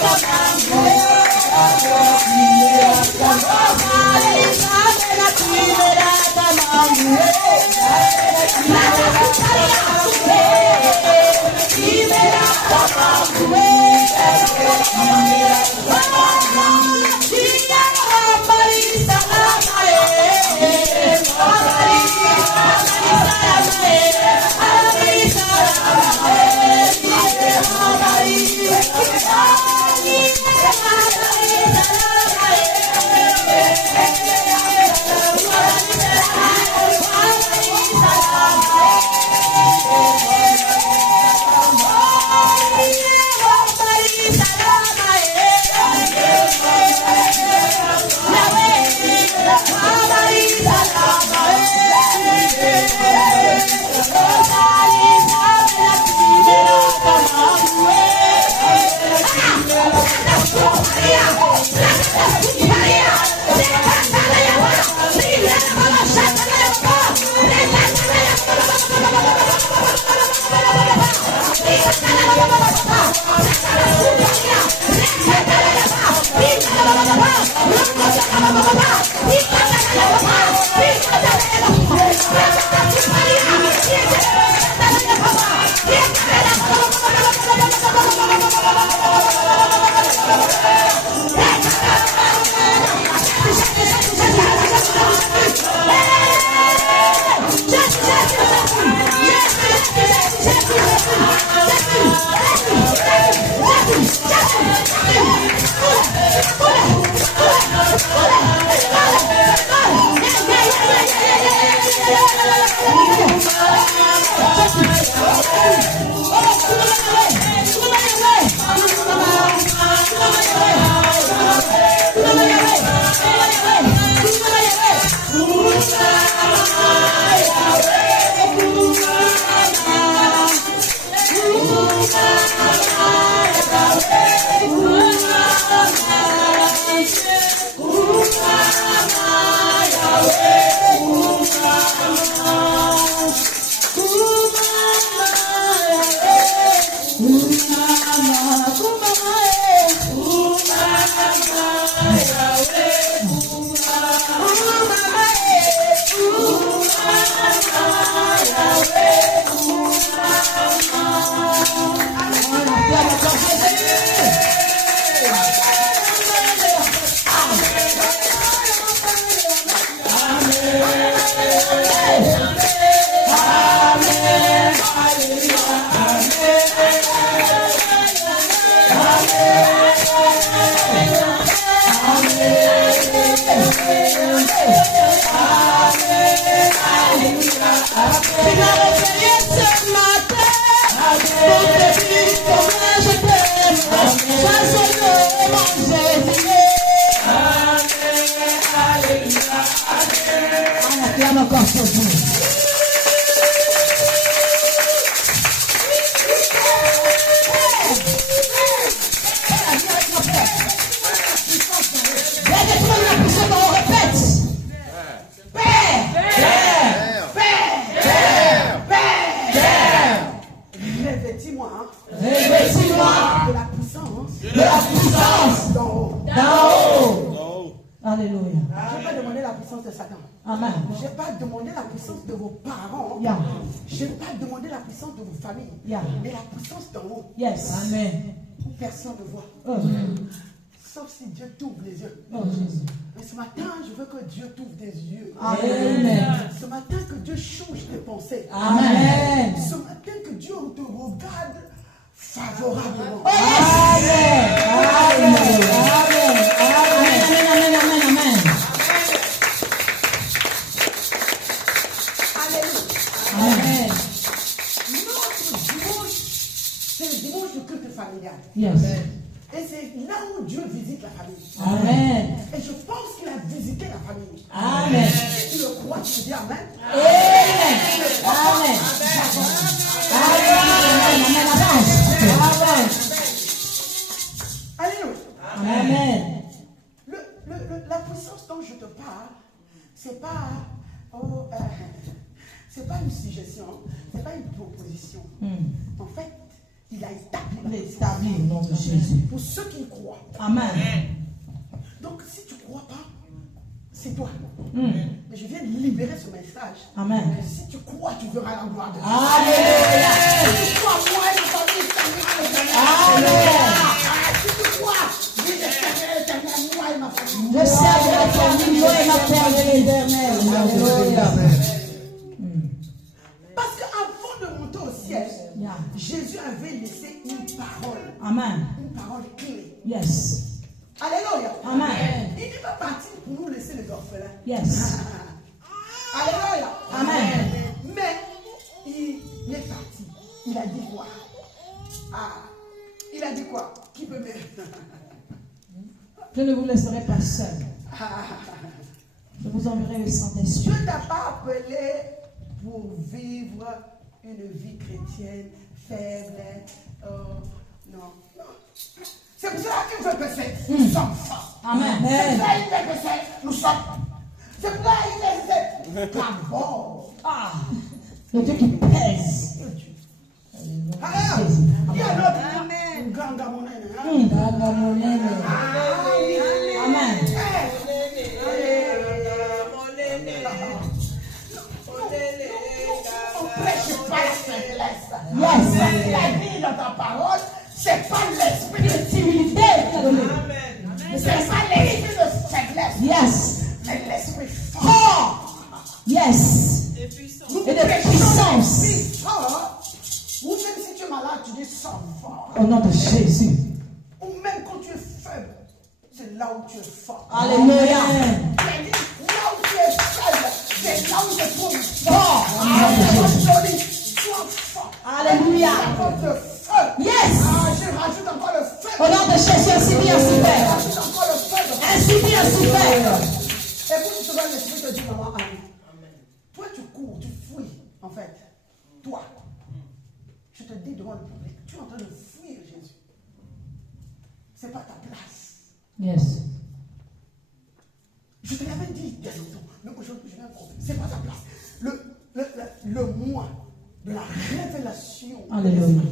Mais la puissance d'en haut. Yes. Amen. Personne ne voit. Sauf si Dieu t'ouvre les yeux. Mais ce matin, je veux que Dieu t'ouvre des yeux. Amen. Ce matin, que Dieu change tes pensées. Amen. Ce matin, que Dieu te regarde favorablement. Amen. Amen. Amen. Amen. Amen. Amen. Amen. C'est le dimanche de culte familial. Yes. Et c'est là où Dieu visite la famille. Amen. Et je pense qu'il a visité la famille. Amen. Si tu le crois, tu dis Amen. Amen. Amen. Amen. Alléluia. Amen. La puissance dont je te parle, c'est pas c'est pas une suggestion, c'est pas une proposition. En fait, il a établi. Il est établi au nom de Jésus. Pour ceux qui croient. Amen. Donc si tu ne crois pas, c'est toi. Mm. Mais je viens de libérer ce message. Amen. Mais si tu crois, tu verras la gloire de Dieu. Alléluia. Si tu crois, moi et ma famille, Amen. si tu crois, dis je servirai l'Éternel, moi et ma famille. Je servirai la famille, moi et ma famille éternelle. Alléluia. Parce qu'avant de monter au ciel, Yeah. Jésus avait laissé une parole. Amen. Une parole clé. Yes. Alléluia. Amen. Il n'est pas parti pour nous laisser les orphelins. Yes. Alléluia. Amen. Mais il est parti. Il a dit quoi? Il a dit quoi? Qui peut me... Je ne vous laisserai pas seul. Je vous enverrai le Saint-Esprit. Dieu t'a pas appelé pour vivre une vie chrétienne faible. Non. C'est pour cela qu'il veut passer. Nous sommes forts. Amen. C'est pour cela qu'il veut passer. Nous sommes. C'est pour cela qu'il veut passer. D'abord. Ah, le Dieu qui pèse. Alors, il y a l'autre. Ganga monene. Amen. On prêche pas la faiblesse. Yes. La vie dans ta parole, c'est pas l'esprit de Timidité. c'est pas l'esprit de faiblesse, Yes. mais l'esprit fort. Yes. Nous Et de prêchons puissance. l'esprit fort. Ou même si tu es malade, tu dis sois fort. Au nom de Jésus. Ou même quand tu es faible, c'est là où tu es fort. Alléluia. C'est-à-dire, là où tu es faible, c'est là où tu te trouves Fort. Sois fort. Alléluia. Apporte le feu. Yes. Je rajoute encore le feu. Au nom de Jésus, ainsi dit, ainsi Je fait. rajoute encore le feu. Ainsi dit, ainsi fait. Et vous, tu vois, l'esprit te dit, maman, Annie, toi, tu cours, tu fouilles, en fait. Toi, je te dis devant le public, tu es en train de fuir Jésus. C'est pas ta place. Yes. Je te l'avais dit il y a longtemps, mais aujourd'hui, je viens de comprendre. C'est pas ta place. Le mois de la révélation. Alléluia.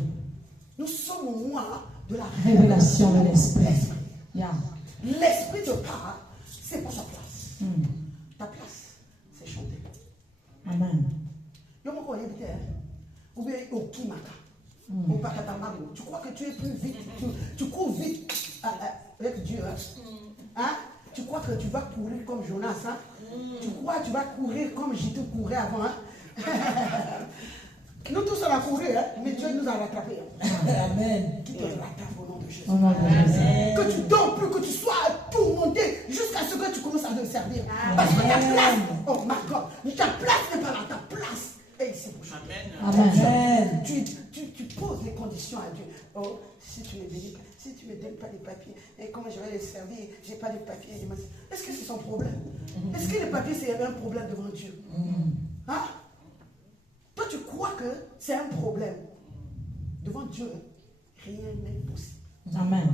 Nous sommes au mois de la Révélation de l'Esprit. Yeah. L'esprit te parle, c'est pas ta place. Ta place, c'est chanter. Amen. Ou bien au Kimaka, au Pakatamago. Tu crois que tu es plus vite, tu cours vite avec Dieu. Hein? Tu crois que tu vas courir comme Jonas. Hein? Tu crois que tu vas courir comme Jésus courait avant. Hein? Nous tous on a couru, hein? Mais Dieu nous a rattrapés. Amen. Qui te rattrape au nom de Jésus. Au nom de Jésus. Que tu dors plus, que tu sois tourmenté jusqu'à ce que tu commences à te servir. Parce que ta place, oh my God, ta place n'est pas là, ta place est ici pour chanter. Amen. Tu poses les conditions à Dieu. Oh, si tu me donnes pas des papiers, et comment je vais les servir? J'ai pas de papiers. Est-ce que c'est son problème? Est-ce que les papiers c'est un problème devant Dieu? Hein? Toi tu crois que c'est un problème devant Dieu? Rien n'est possible. Amen.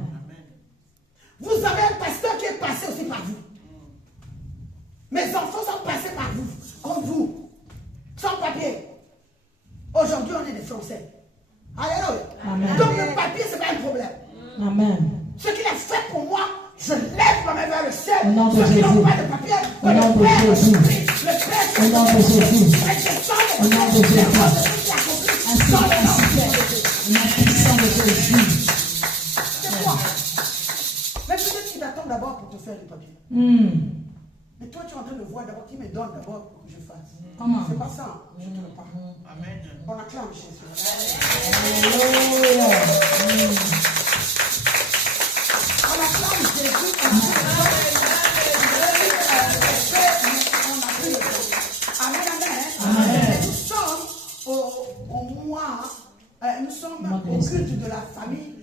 Vous avez un pasteur qui est passé aussi par vous. Mes enfants sont passés par vous, comme vous, sans papier. Aujourd'hui, on est des Français. Alléluia. Amen. Donc le papier, ce n'est pas un problème. Amen. Ce qu'il a fait pour moi, je lève ma main vers le ciel. Au nom de Ceux qui n'ont Jésus. pas de papier, Au nom de Jésus. Au nom de Jésus. Au nom de Jésus. Ainsi, ainsi fait. La puissance de Jésus. C'est quoi? Mais peut-être qu'il t'attend d'abord pour te faire du papier. Mais toi, tu es en train de voir d'abord qui me donne d'abord pour que je fasse. Comment? C'est pas ça, je te le parle. Amen. On acclame Jésus. Alléluia. On acclame Jésus. Amen, amen. Et nous sommes au mois, nous sommes au culte de la famille.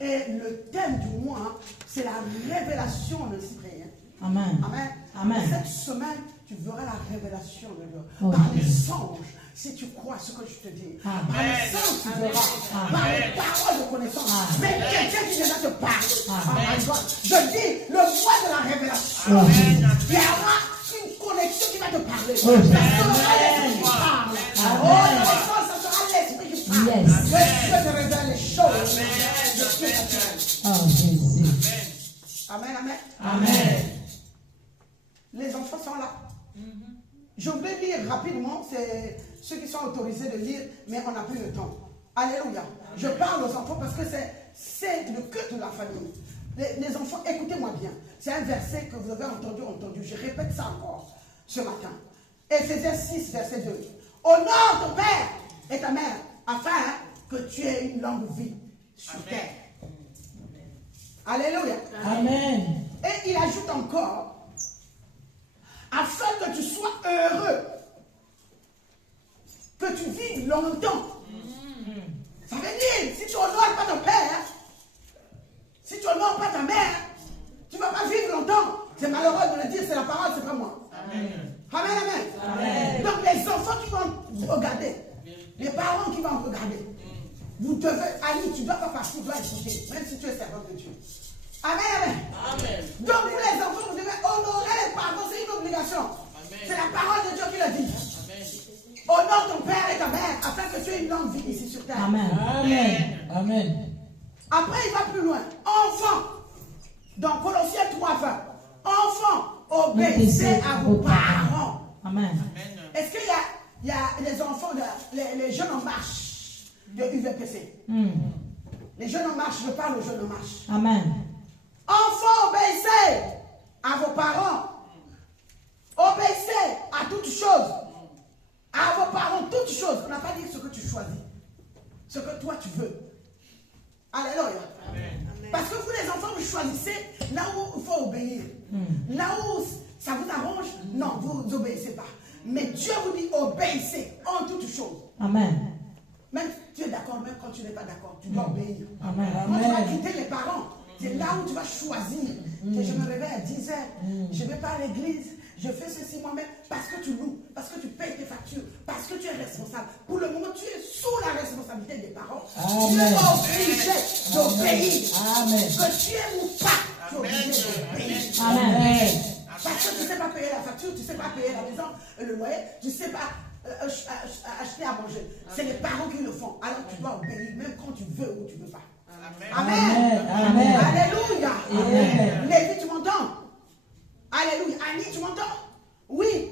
Et le thème du mois, c'est la révélation de l'esprit. Amen. Amen. Amen. Cette semaine, tu verras la révélation de Dieu. Oh, Par les yes. anges, si tu crois ce que je te dis. Amen. Par les anges, tu verras. Par les paroles de connaissance. Mais quelqu'un qui viendra te parler. Amen. Je dis, le mois de la révélation. Oh, Il y aura une connexion qui va te parler. Oh, Ça sera l'esprit qui parle. Oh, non, ça sera l'esprit qui parle. Yes. Que Dieu te révèle les choses. Amen. Amen. Les enfants sont là. Je voulais lire rapidement, c'est ceux qui sont autorisés de lire, mais on n'a plus le temps. Alléluia. Je parle aux enfants parce que c'est le culte de la famille. Les enfants, écoutez-moi bien. C'est un verset que vous avez entendu. Je répète ça encore ce matin. Éphésiens 6, verset 2. Honore ton père et ta mère, afin que tu aies une longue vie sur terre. Alléluia. Amen. Et il ajoute encore, afin que tu sois heureux, que tu vives longtemps. Ça veut dire, si tu honores pas ton père, si tu honores pas ta mère, tu ne vas pas vivre longtemps. C'est malheureux de le dire, c'est la parole, c'est pas moi. Amen. Amen, amen. Amen. Donc les enfants qui vont regarder, les parents qui vont regarder, vous devez, Ali, tu ne dois pas partir, tu dois écouter, même si tu es servant de Dieu. Amen, amen. Amen. Donc vous les enfants, vous devez honorer les parents, c'est une obligation. C'est la parole de Dieu qui le dit. Amen. Honore ton père et ta mère, afin que tu aies une longue vie ici sur terre. Amen. Amen. Amen. Après, il va plus loin. Enfants, dans Colossiens 3, 20. Enfants, obéissez à vos parents. Amen. Est-ce qu'il y a les enfants, les jeunes en marche de UVPC? Les jeunes en marche, je parle aux jeunes en marche. Amen. Enfants, obéissez à vos parents. Obéissez à toutes choses. À vos parents, toutes choses. On n'a pas dit ce que tu choisis. Ce que toi tu veux. Alléluia. Amen. Parce que vous les enfants, vous choisissez là où il faut obéir. Là où ça vous arrange, non, vous n'obéissez pas. Mais Dieu vous dit obéissez en toutes choses. Amen. Même si tu es d'accord, même quand tu n'es pas d'accord, tu dois obéir. Amen. Quand tu vas quitter les parents, c'est là où tu vas choisir. Que je me réveille à 10 heures, je ne vais pas à l'église, je fais ceci moi-même parce que tu loues, parce que tu payes tes factures, parce que tu es responsable. Pour le moment, tu es sous la responsabilité des parents. Amen. Tu n'es pas obligé d'obéir. Amen. Que tu aimes ou pas, tu es obligé d'obéir. Amen. Parce que tu ne sais pas payer la facture, tu ne sais pas payer la maison, le loyer, tu ne sais pas acheter à manger. C'est les parents qui le font. Alors tu dois obéir, même quand tu veux ou tu ne veux pas. Amen. Amen. Amen. Alléluia. Amen. Lévi, tu m'entends? Alléluia. Annie, tu m'entends? Oui.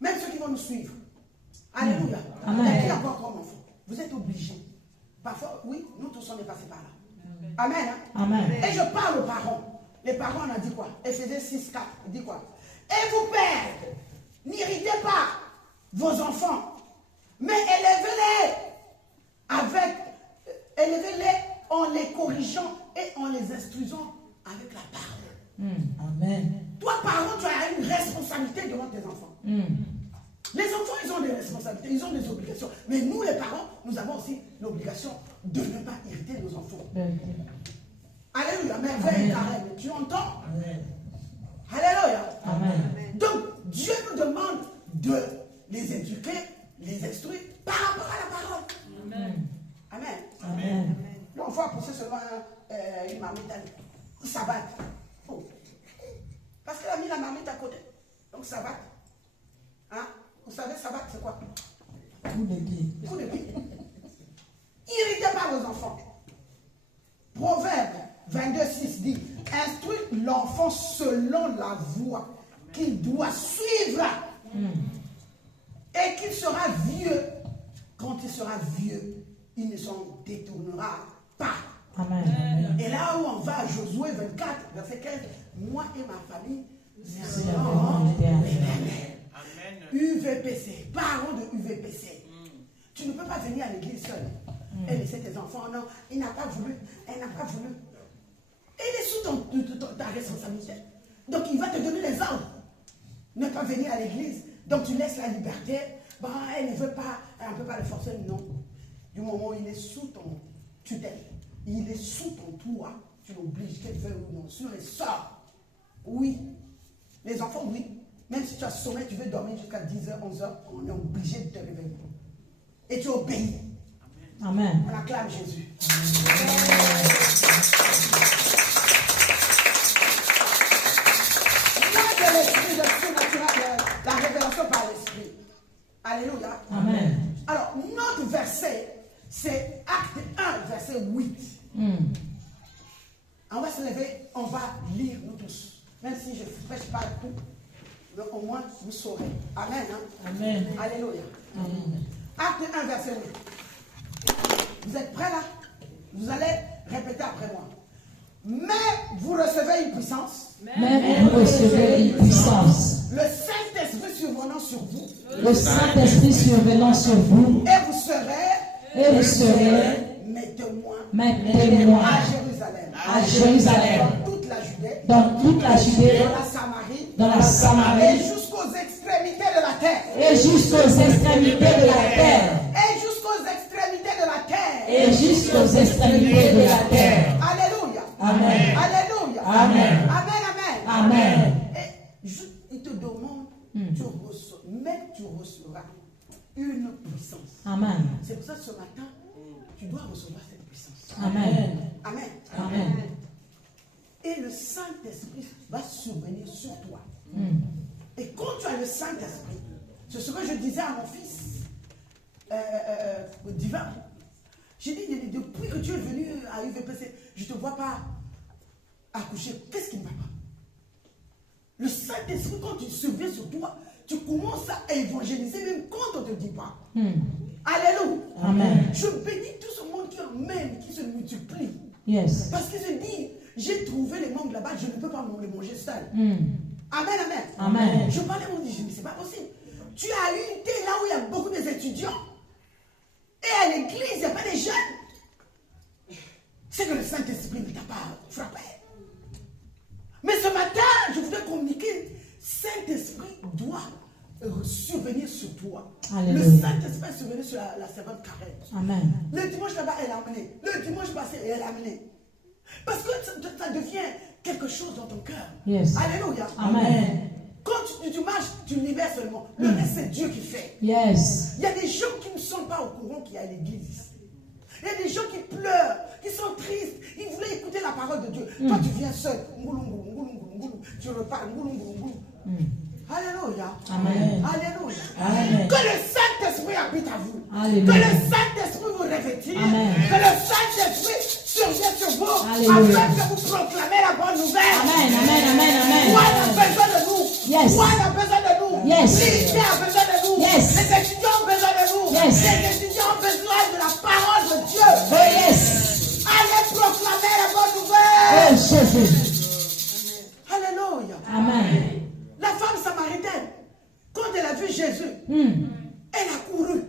Même ceux qui vont nous suivre. Alléluia. Amen. Il y a encore comme enfant. Vous êtes obligés. Parfois, oui, nous tous on est passés par là. Amen. Hein? Amen. Et je parle aux parents. Les parents, on a dit quoi? Éphésiens 6, 4, il dit quoi? Et vous, pères, n'irritez pas vos enfants, mais élevez-les en les corrigeant et en les instruisant avec la parole. Amen. Toi, parent, tu as une responsabilité devant tes enfants. Les enfants, ils ont des responsabilités, ils ont des obligations. Mais nous, les parents, nous avons aussi l'obligation de ne pas irriter nos enfants. Alléluia. Merveille carême. Tu entends? Amen. Alléluia. Amen. Donc, Dieu nous demande de les éduquer, les instruire par rapport à la parole. Amen. Amen. Amen. Donc, il faut approcher seulement une marmite à sabbat. Oh. Parce qu'elle a mis la marmite à côté. Donc, sabbat. Hein? Vous savez, sabbat, c'est quoi? Coup de pied. Coup de pied. Irritez pas vos enfants. Proverbe 22:6 dit, instruis l'enfant selon la voie qu'il doit suivre. Et qu'il sera vieux. Quand il sera vieux, il ne s'en détournera pas. Amen. Et là où on va à Josué 24, verset 15, moi et ma famille serons l'éternel. UVPC, parents de UVPC. Tu ne peux pas venir à l'église seul et laisser tes enfants. Non, il n'a pas voulu, elle n'a pas voulu. Et il est sous ta responsabilité. Donc il va te donner les ordres. Ne pas venir à l'église. Donc tu laisses la liberté. Bon, elle ne veut pas, elle ne peut pas le forcer. Non. Du moment où il est sous ton tutelle, il est sous ton toit, tu l'obliges qu'elle veut ou non. Sur les sorts, oui. Les enfants, oui. Même si tu as sommeil, tu veux dormir jusqu'à 10h, 11h, on est obligé de te réveiller. Et tu obéis. Amen. On acclame Jésus. Là de l'esprit, le surnaturel, la révélation par l'esprit. Alléluia. Amen. Alors, notre verset, c'est Acte 1, verset 8. On va se lever, on va lire nous tous. Mais au moins, vous saurez. Amen. Hein? Amen. Alléluia. Amen. Acte 1, verset 9. Vous êtes prêts là? Vous allez répéter après moi. Mais vous recevez une puissance. Mais vous recevez une puissance. Le Saint-Esprit survenant sur vous. Le Saint-Esprit survenant sur vous. Et vous serez mes à témoins Jérusalem. à Jérusalem, Dans toute la Judée. dans toute la Judée, Dans la Samarie. dans la Et Samarie jusqu'aux extrémités de la terre. et jusqu'aux extrémités de la terre. Et jusqu'aux extrémités de la terre. Et jusqu'aux extrémités de la terre. Alléluia. Amen. Alléluia. Amen. Amen. Amen. Et il te demande, mais tu recevras une puissance. Amen. C'est pour ça que ce matin, tu dois recevoir cette puissance. Amen. Amen. Amen. Et le Saint-Esprit va survenir sur toi. Et quand tu as le Saint-Esprit, c'est ce que je disais à mon fils divin. J'ai dit, depuis que tu es venu à UVPC, je ne te vois pas accoucher. Qu'est-ce qui ne va pas? Le Saint-Esprit, quand il survient sur toi, tu commences à évangéliser même quand on ne te dit pas. Alléluia. Amen. Je bénis tout ce monde qui emmène, qui se multiplie. Yes. Parce qu'il se dit, j'ai trouvé les mangues là-bas, je ne peux pas les manger seul. Amen, amen. Amen. Je parlais, on dit, mais c'est pas possible. Tu as une thé là où il y a beaucoup d'étudiants. Et à l'église, il n'y a pas des jeunes. C'est que le Saint-Esprit ne t'a pas frappé. Mais ce matin, je voudrais communiquer, Saint-Esprit doit survenir sur toi. Alléluia. Le Saint-Esprit est survenu sur la servante Karen. Amen. Le dimanche là-bas, elle a amené. Le dimanche passé, elle a amené. Parce que ça devient quelque chose dans ton cœur. Yes. Alléluia. Amen. Quand tu marches, tu libères seulement. Le reste, c'est Dieu qui fait. Yes. Il y a des gens qui ne sont pas au courant qu'il y a l'église ici. Il y a des gens qui pleurent, qui sont tristes. Ils voulaient écouter la parole de Dieu. Toi, tu viens seul. Tu repars. Alléluia. Amen. Alléluia. Amen. Que le Saint-Esprit habite à vous. Alléluia. Que le Saint-Esprit vous revêtisse. Amen. Que le Saint-Esprit survienne sur vous. Alléluia. Afin que vous proclamez la bonne nouvelle. Amen. Amen. Amen. Amen. Moi, on a besoin de nous. Yes. Moi, on a besoin de nous. Yes. L'unité a besoin de nous. Yes. Les étudiants ont besoin de nous. Yes. Les étudiants ont besoin de la parole de Dieu. Oh yes. Allez proclamer la bonne nouvelle. Oh Jésus. Alléluia. Amen. La femme samaritaine, quand elle a vu Jésus, elle a couru.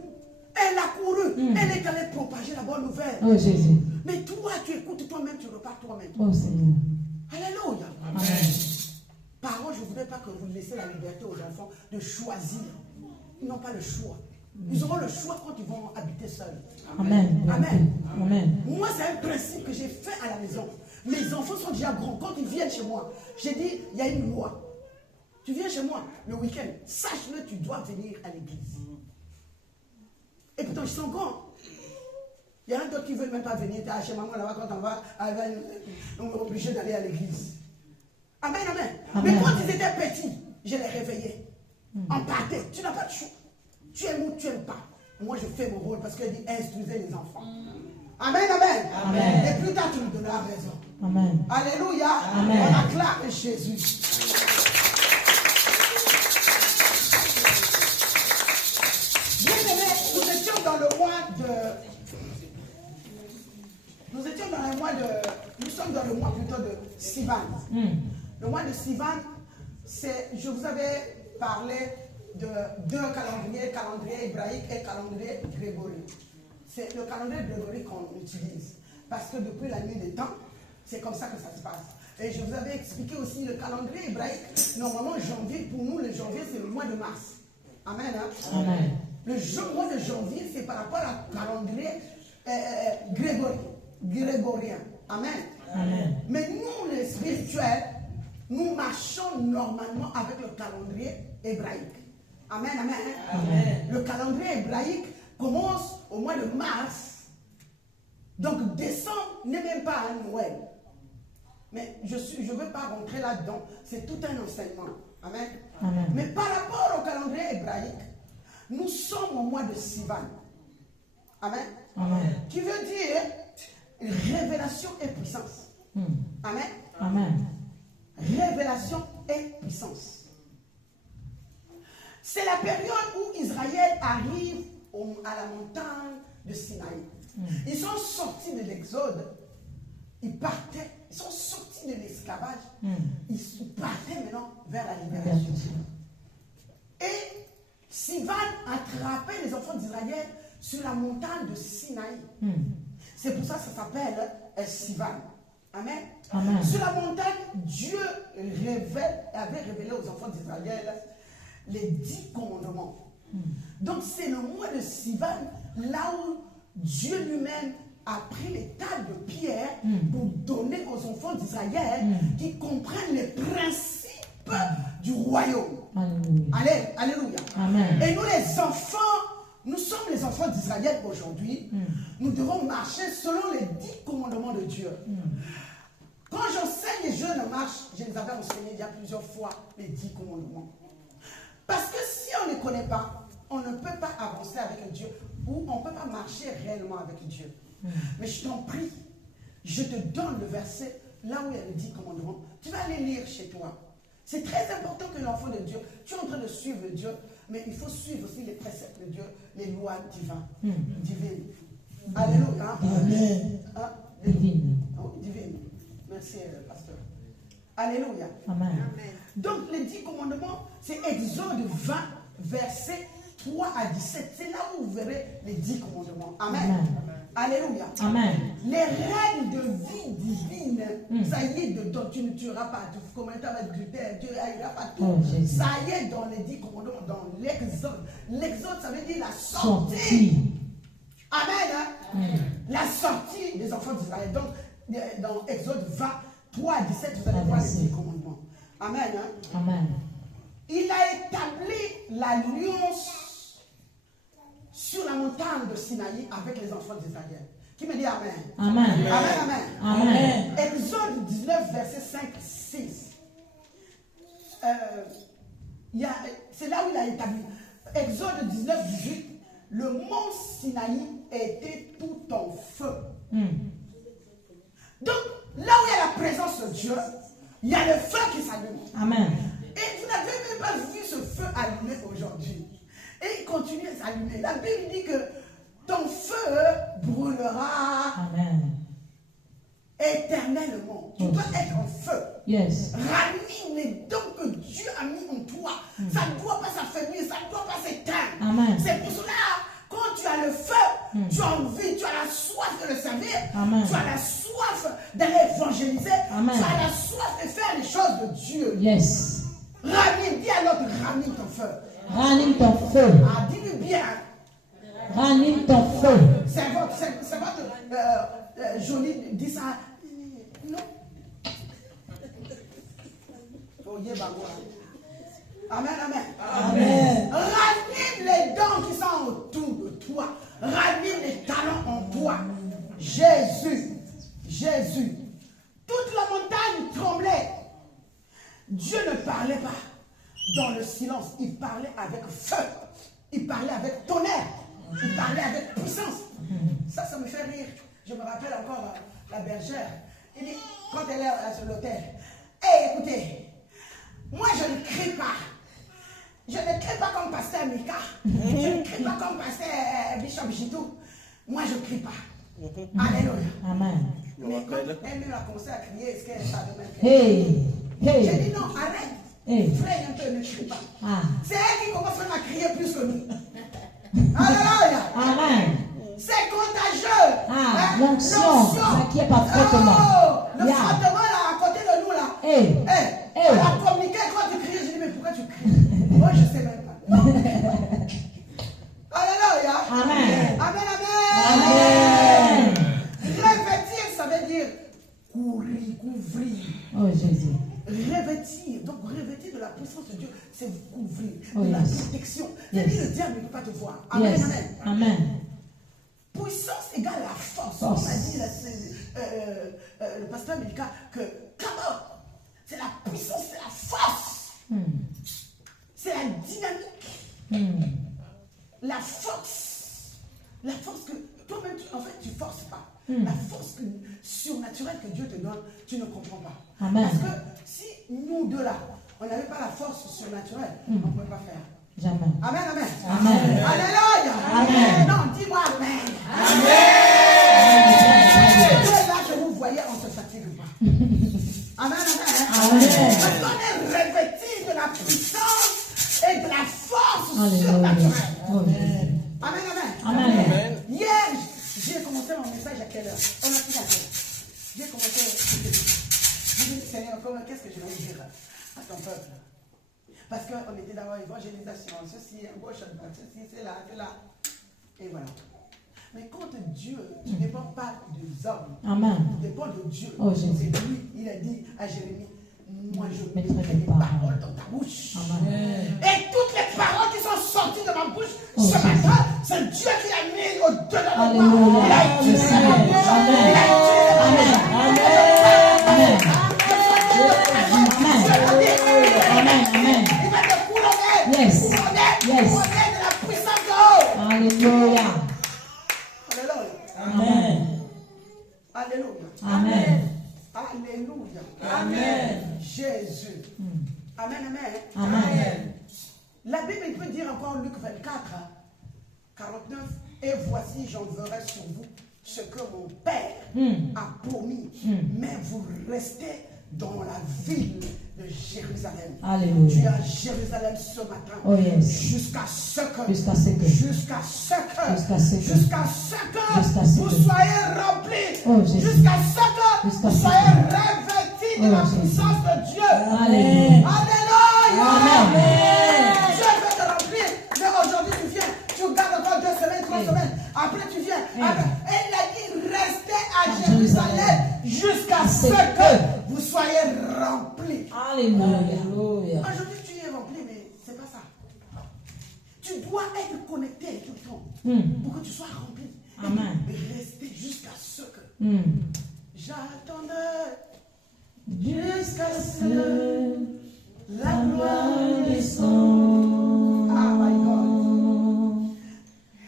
Elle a couru. Elle est allée propager la bonne nouvelle. Oh Jésus. Mais toi, tu écoutes toi-même, tu repars toi-même. Oh Seigneur. Alléluia. Amen. Parents, je ne voudrais pas que vous laissiez la liberté aux enfants de choisir. Ils n'ont pas le choix. Ils auront le choix quand ils vont habiter seuls. Amen. Amen. Amen. Moi, c'est un principe que j'ai fait à la maison. Mes enfants sont déjà grands. Quand ils viennent chez moi, j'ai dit, il y a une loi. Tu viens chez moi le week-end, sache-le, tu dois venir à l'église. Et pourtant, ils sont grands. Il y en a d'autres qui ne veulent même pas venir. Chez maman là-bas, quand on va, on est obligé d'aller à l'église. Amen, amen, amen. Mais quand ils étaient petits, je les réveillais. En partait. Tu n'as pas de choix. Tu aimes ou tu n'aimes pas. Moi, je fais mon rôle parce qu'elle dit instruisez les enfants. Amen, amen, amen. Et plus tard, tu nous donneras raison. Amen. Alléluia. Amen. On acclame Jésus. Bien-aimés, nous étions dans le mois de... Nous sommes dans le mois plutôt de Sivan. Le mois de Sivan, c'est... Je vous avais parlé de deux calendriers, calendrier hébraïque et calendrier grégorien. C'est le calendrier grégorique qu'on utilise. Parce que depuis la nuit des temps, c'est comme ça que ça se passe. Et je vous avais expliqué aussi le calendrier hébraïque. Normalement, janvier, pour nous, le janvier, c'est le mois de mars. Amen. Hein? Amen. Le mois de janvier, c'est par rapport à calendrier grégorien. Amen. Amen. Mais nous, les spirituels, nous marchons normalement avec le calendrier hébraïque. Amen, amen. Amen. Le calendrier hébraïque commence au mois de mars. Donc décembre n'est même pas un Noël. Mais je ne veux pas rentrer là-dedans. C'est tout un enseignement. Amen. Amen. Mais par rapport au calendrier hébraïque, nous sommes au mois de Sivan. Amen. Amen. Qui veut dire révélation et puissance. Amen. Amen. Révélation et puissance. C'est la période où Israël arrive à la montagne de Sinaï. Ils sont sortis de l'Exode. Ils partaient. Ils sont sortis de l'esclavage. Ils partaient maintenant vers la libération. Et Sivan attrapait les enfants d'Israël sur la montagne de Sinaï. C'est pour ça que ça s'appelle Sivan. Amen. Amen. Sur la montagne, Dieu avait révélé aux enfants d'Israël les 10 commandements. Donc c'est le mois de Sivan, là où Dieu lui-même a pris les tables de pierre pour donner aux enfants d'Israël qui comprennent les principes du royaume. Alléluia. Alléluia. Amen. Et nous les enfants, nous sommes les enfants d'Israël aujourd'hui. Nous devons marcher selon les 10 commandements de Dieu. Quand j'enseigne les jeunes marches, je les avais enseignés il y a plusieurs fois les 10 commandements. Parce que si on ne les connaît pas, on ne peut pas avancer avec Dieu ou on ne peut pas marcher réellement avec Dieu. Mais je t'en prie, je te donne le verset là où il y a les 10 commandements. Tu vas les lire chez toi. C'est très important que l'enfant de Dieu, tu es en train de suivre Dieu, mais il faut suivre aussi les préceptes de Dieu, les lois divines. Alléluia. Amen. Hein? Divine. Oh, divine. Merci, pasteur. Alléluia. Amen. Donc, les 10 commandements, c'est Exode 20, versets 3 à 17. C'est là où vous verrez les 10 commandements. Amen. Amen. Alléluia. Amen. Les règles de vie divine, ça y est dedans. Tu ne tueras pas, tu commettras pas d'adultère, tu n'ailleras pas tout. Oh, Jésus. Ça y est dans les 10 commandements, dans l'Exode. L'Exode, ça veut dire la sortie. Amen. Hein? La sortie des enfants d'Israël. Donc, dans Exode 20, 3 à 17, vous allez voir les 10 commandements. Amen. Hein? Amen. Il a établi l'alliance sur la montagne de Sinaï avec les enfants d'Israël. Qui me dit Amen? Amen. Amen, amen. Amen. Exode 19, verset 5, 6. C'est là où il a établi. Exode 19, 18. Le mont Sinaï était tout en feu. Donc, là où il y a la présence de Dieu, il y a le feu qui s'allume. Amen. Et vous n'avez même pas vu ce feu allumé aujourd'hui. Et il continue à s'allumer. La Bible dit que ton feu brûlera éternellement. Tu dois être en feu. Yes. Ranime les dons que Dieu a mis en toi. Ça ne doit pas s'affaiblir, ça ne doit pas s'éteindre. Amen. C'est pour cela, quand tu as le feu, tu as envie, tu as la soif de le servir. Amen. Tu as la soif d'aller évangéliser. Amen. Tu as la soif de faire les choses de Dieu. Yes. Ranime, dis à l'autre, ranime ton feu. Ranime ton feu. Ah, dis-lui bien. Ranime ton feu. C'est votre joli, dis ça. Non. Oh, amen, amen. Amen. Ranime les dons qui sont autour de toi. Ranime les talents en toi. Jésus. Jésus. Toute la montagne tremblait. Dieu ne parlait pas dans le silence. Il parlait avec feu. Il parlait avec tonnerre. Il parlait avec puissance. Ça me fait rire. Je me rappelle encore la bergère. Il dit, quand elle est sur l'autel, hey, écoutez, moi je ne crie pas. Je ne crie pas comme pasteur Mika. Je ne crie pas comme pasteur Bishop Jitou. Moi je ne crie pas. Alléluia. Amen. Mais quand elle a commencé à crier, est-ce qu'elle savait même crier? Hey. J'ai Hey. dit non, arrête. Hey. Frère, un peu, ne crie pas. Ah. C'est elle qui commence même à crier plus que nous. Alléluia. Amen. C'est contagieux. Ah, Hein? l'onction, ça qui est parfaitement. Oh, le Yeah. frottement là, à côté de nous là. Hey. Elle a communiqué quand tu criais. Je dis, mais pourquoi tu cries? Moi, je ne sais même pas. Alléluia. Amen. Amen, Amen. Revêtir, ça veut dire couvrir. Oh Jésus. Revêtir. Donc, revêtir de la puissance de Dieu, c'est vous couvrir. Oh, De la yes. protection. Yes. C'est-à-dire, le diable ne peut pas te voir. Amen, Yes. amen. Amen. Puissance égale la force. Force. On a dit, le pasteur Milka, que d'abord, c'est la puissance, c'est la force. C'est la dynamique. La force. La force que toi-même, en fait, tu ne forces pas. La force surnaturelle que Dieu te donne, tu ne comprends pas. Amen. Parce que si nous deux là, on n'avait pas la force surnaturelle, on ne peut pas faire. Jamais. Amen, amen. Amen. Alléluia. Amen. Non, dis-moi amen. Là, je vous voyais, on ne se fatigue pas. Amen, amen. Parce qu'on est revêti de la puissance et de la force surnaturelle. Amen. Amen, amen. Amen. Hier, j'ai commencé mon message à quelle heure? On a fini à quelle heure? J'ai commencé. J'ai dit, Seigneur, qu'est-ce que je vais dire à ton peuple? Parce qu'on était dans l'évangélisation, ceci, à gauche, à droite, ceci, c'est là, c'est là. Et voilà. Mais quand Dieu, tu ne dépends pas des hommes. Amen. Tu dépends de Dieu. Oh, Jésus. C'est lui, il a dit à Jérémie, moi je mettrai mettrai des des paroles dans ta bouche. Amen. Et toutes les paroles qui sont sorties de ma bouche Oh, ce Jésus. matin, c'est Dieu qui a mis au-delà de Alléluia. moi. Il a utilisé ma bouche. Amen. Il a utilisé ma bouche. Amen. Amen. Amen. Il va te couronner. Yes. Couronner. Yes. Couronner de la puissance de haut. Alléluia. Alléluia. Amen. Alléluia. Amen. Alléluia. Amen. Jésus. Amen, amen. Amen. La Bible peut dire encore Luc 24, 49, et voici j'enverrai sur vous ce que mon Père a promis, mais vous restez dans la ville de Jérusalem. Alléluia. Tu es à Jérusalem ce matin. Oh, yes. Jusqu'à ce que Jusqu'à ce que. jusqu'à ce que Jusqu'à ce que. jusqu'à ce que Jusqu'à ce vous que. soyez remplis. Oh, Jésus. Jusqu'à ce que Jusqu'à vous ce soyez que. revêtis de Oh, la Jésus. puissance de Dieu. Alléluia. Alléluia. Amen. Dieu veut te remplir. Mais aujourd'hui tu viens, tu gardes encore 2 semaines, 3 semaines. Après tu viens. Après, et il a dit restez à Jérusalem jusqu'à ce que vous soyez remplis. Alléluia. Aujourd'hui tu es rempli, mais c'est pas ça. Tu dois être connecté tout le temps pour que tu sois rempli. Amen. Et rester jusqu'à ce que j'attendrai jusqu'à ce que la gloire descende. Ah my God.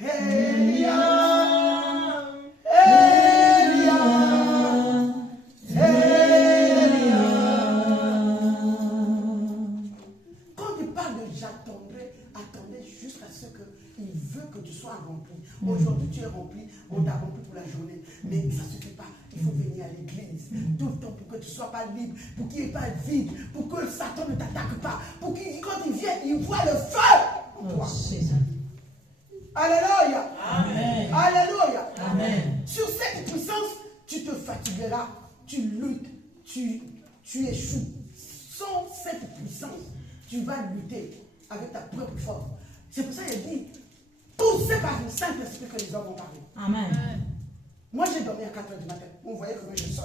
Elia, Elia, Elia. Quand il parle de j'attendrai, attendez jusqu'à ce qu'il veut que tu sois rempli. Aujourd'hui tu es rempli, on t'a rempli pour la journée, mais ça ne suffit pas. Il faut venir à l'église tout le temps pour que tu ne sois pas libre, pour qu'il n'y ait pas de vide, pour que Satan ne t'attaque pas, pour qu'il, quand il vient, il voit le feu en toi. Alléluia. Amen. Alléluia. Amen. Sur cette puissance, tu te fatigueras, tu luttes, tu échoues. Sans cette puissance, tu vas lutter avec ta propre force. C'est pour ça qu'il dit, poussé par le Saint-Esprit que les hommes ont parlé. Amen. Moi, j'ai dormi à 4 h du matin. Vous voyez comment je saute.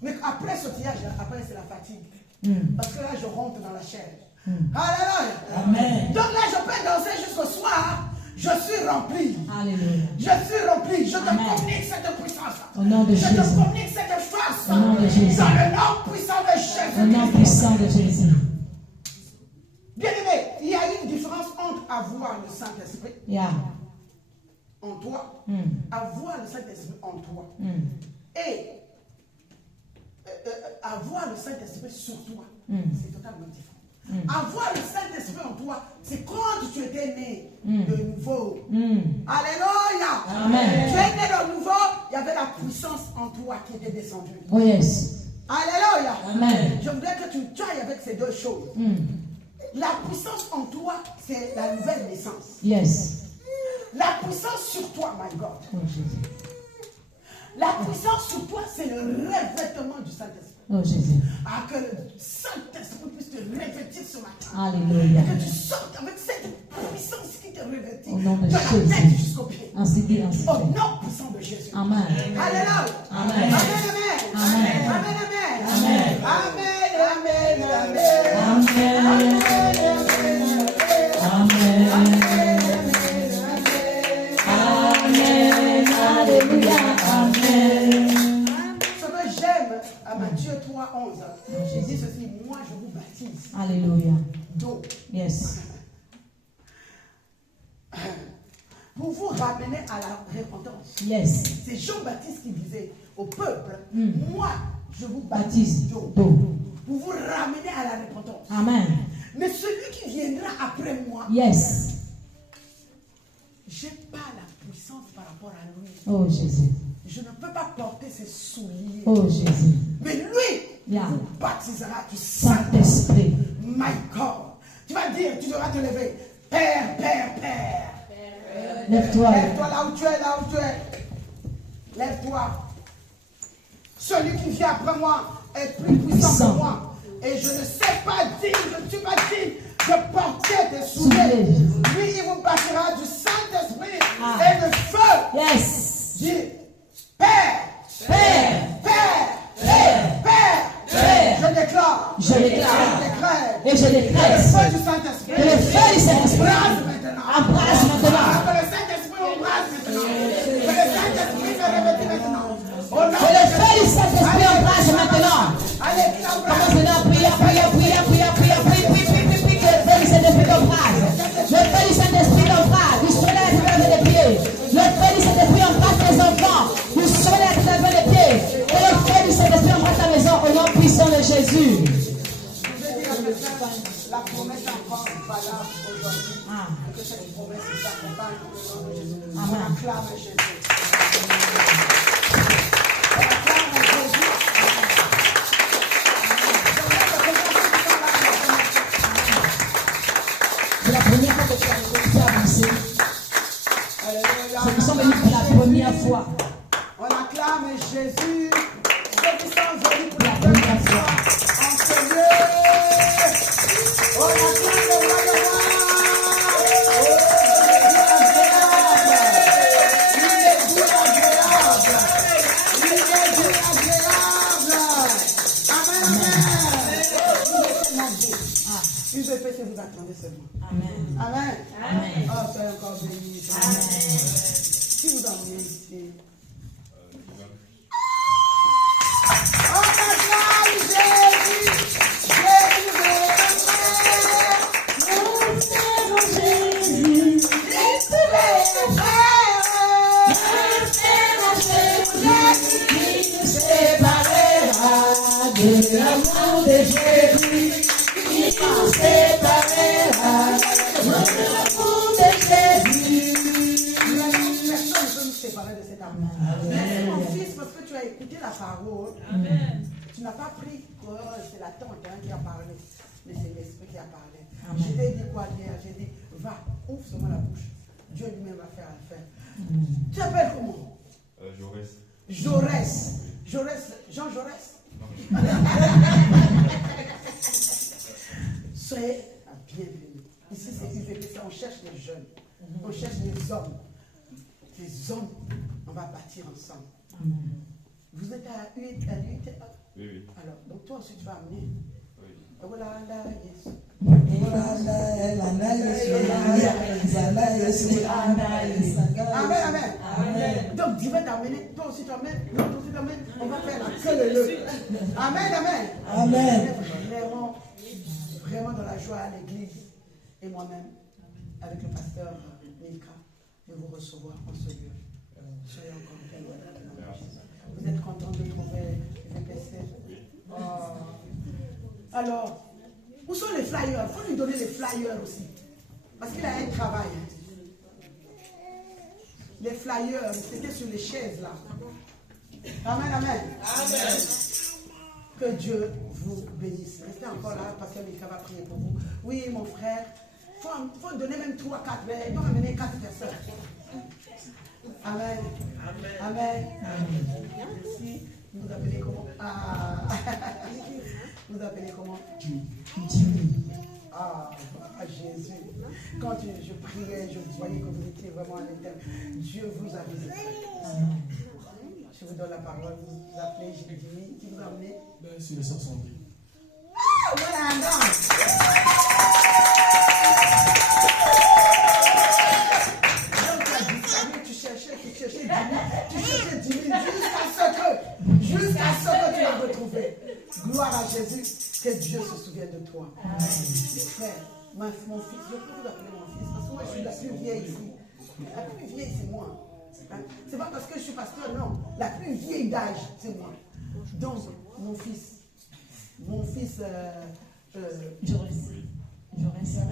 Mais après sautillage, après c'est la fatigue. Parce que là, je rentre dans la chair. Alléluia. Amen. Donc là, je peux danser jusqu'au soir. Je suis rempli. Alléluia. Je suis rempli. Je te Amen. communique cette puissance. Au nom de Je Jésus. te communique cette force. Au nom de Jésus. Dans le nom puissant de Jésus. Au nom puissant de Jésus. Bien aimé, il y a une différence entre avoir le Saint-Esprit Yeah. en toi, avoir le Saint-Esprit en toi, et avoir le Saint-Esprit sur toi. C'est totalement différent. Avoir le Saint-Esprit en toi, c'est quand tu étais né de nouveau. Alléluia. Amen. Tu es né de nouveau, il y avait la puissance en toi qui était descendue. Oh yes. Alléluia. Amen. Je voudrais que tu ailles avec ces deux choses. La puissance en toi, c'est la nouvelle naissance. Yes. La puissance sur toi, my God. Oh Jésus. La puissance sur toi, c'est le revêtement du Saint-Esprit. Oh Jésus. Ah, que le Saint-Esprit puisse te revêtir ce matin. Alléluia. Et que tu sortes avec cette puissance qui te revêtit Au nom de la Jésus. tête jusqu'au pied. Ainsi dit, ainsi Au fait. nom puissant de Jésus. Amen. Alléluia. Amen. Amen. Amen. Amen. Amen. Amen. Amen. Amen. Amen. Alléluia. Amen. Ce que j'aime à Matthieu 3:11, il dit ceci, moi je vous baptise Alléluia. d'eau Yes. pour vous ramener à la repentance. Yes. C'est Jean-Baptiste qui disait au peuple, moi je vous baptise Baptise d'eau d'eau. pour vous ramener à la repentance. Amen. Mais celui qui viendra après moi, Yes. j'ai pas la puissance par rapport à lui. Oh Jésus. Je ne peux pas porter ses souliers. Oh Jésus. Mais lui Yeah. vous baptisera du Saint-Esprit. Saint-Esprit. My God. Tu vas dire, tu devras te lever. Père, Père, Père. Lève-toi. Lève-toi là où tu es, là où tu es. Lève-toi. Celui qui vient après moi est plus puissant que moi. Et je ne sais pas dire, je ne suis pas digne de porter des souliers. Lui, il vous bâtira du Saint-Esprit et de feu. Yes. Dis, Père, Père. Père, Père. Père, Père. je déclare, Je déclare. et Et je le décrète. feu du Saint-Esprit. Que le feu du Saint-Esprit Embrase maintenant. embrase maintenant. Que le Saint-Esprit embrase maintenant. Que le Saint-Esprit me revêtit maintenant. Au nom Que le feu du Saint-Esprit embrase maintenant. Allez, qu'il embrase. Commence maintenant, priez, priez, priez, priez, priez, priez, priez, priez, priez, priez, que le feu du Saint-Esprit t'embrase. Le feu du Saint-Esprit t'embrase. Du soleil à travers les pieds. Le feu du Saint-Esprit embrase tes enfants. Du soleil à travers les pieds. Et le feu du Saint-Esprit embrase ta maison au nom puissant de Jésus. Je vais dire à quelqu'un, la promesse est encore valable aujourd'hui. Ah. Que cette promesse s'accompagne au nom de Jésus. On Amen. acclame Jésus. On acclame Jésus. C'est la première fois que tu as avancé. Ceux qui sont venus pour la première fois. On acclame Jésus. Ceux qui sont venus pour La la première première fois. fois en ce lieu. On acclame le roi de rois. Oh, il est Dieu agréable. Il est Dieu agréable. Amen, amen. UVP, si vous attendez seulement. Amen. Amen. Amen. Oh, soyez encore bénis. Amen. Si vous en venez ici. On acclame Jésus. Jésus de nous servons Jésus. Et tous les frères. Nous servons Jésus. Qui nous séparera de l'amour de Jésus. Qui nous séparera de l'amour de Jésus. Personne ne peut nous séparer de cet amour. Merci mon fils parce que tu as écouté la parole. Tu n'as pas pris que c'est la tante qui a parlé, mais c'est l'esprit qui a parlé. Je t'ai dit quoi hier? J'ai dit, va, ouvre seulement la bouche. Dieu lui-même va faire l'affaire. Tu t'appelles comment? Jaurès. Jaurès. Jaurès. Jean Jaurès. Soyez la bienvenue. Ici, c'est UVP, on cherche les jeunes. On cherche les hommes. Les hommes, on va bâtir ensemble. Vous êtes à l'UTA? Oui, oui. Alors, donc toi aussi, tu vas amener. Oui. Voilà, là, yes. Amen, amen. Donc Dieu va t'amener, toi aussi t'amènes, l'autre aussi t'amène, on va faire la queue de l'œuf. Amen, amen. Amen. Vraiment, vraiment dans la joie à l'église et moi-même, avec le pasteur Milka, de vous recevoir en ce lieu. Soyez encore bien. Vous êtes content de trouver VPC? Oh. Alors, où sont les flyers? Il faut lui donner les flyers aussi. Parce qu'il a un travail. Les flyers, c'était sur les chaises là. Amen, amen. Amen. Que Dieu vous bénisse. Restez encore là, parce que Mika va prier pour vous. Oui, mon frère, il faut donner même 3, 4, mais il doit amener 4 personnes. Amen. Amen. Amen. Merci. Vous appelez comment? Ah. Vous appelez comment? Ah, Jésus. Quand je priais, je voyais que vous étiez vraiment à l'intérieur. Dieu vous a visité. Je vous donne la parole. Vous appelez Jésus. Qui vous a amené? C'est le sœur Sandrine. Ah, voilà un homme. Tu cherchais 10 000 jusqu'à ce que tu l'as retrouvé. Gloire à Jésus, que Dieu se souvienne de toi. Frère, mon fils, je peux vous appeler mon fils, parce que moi je suis la plus vieille ici. La plus vieille, c'est moi. C'est pas parce que je suis pasteur, non. La plus vieille d'âge, c'est moi. Donc, mon fils,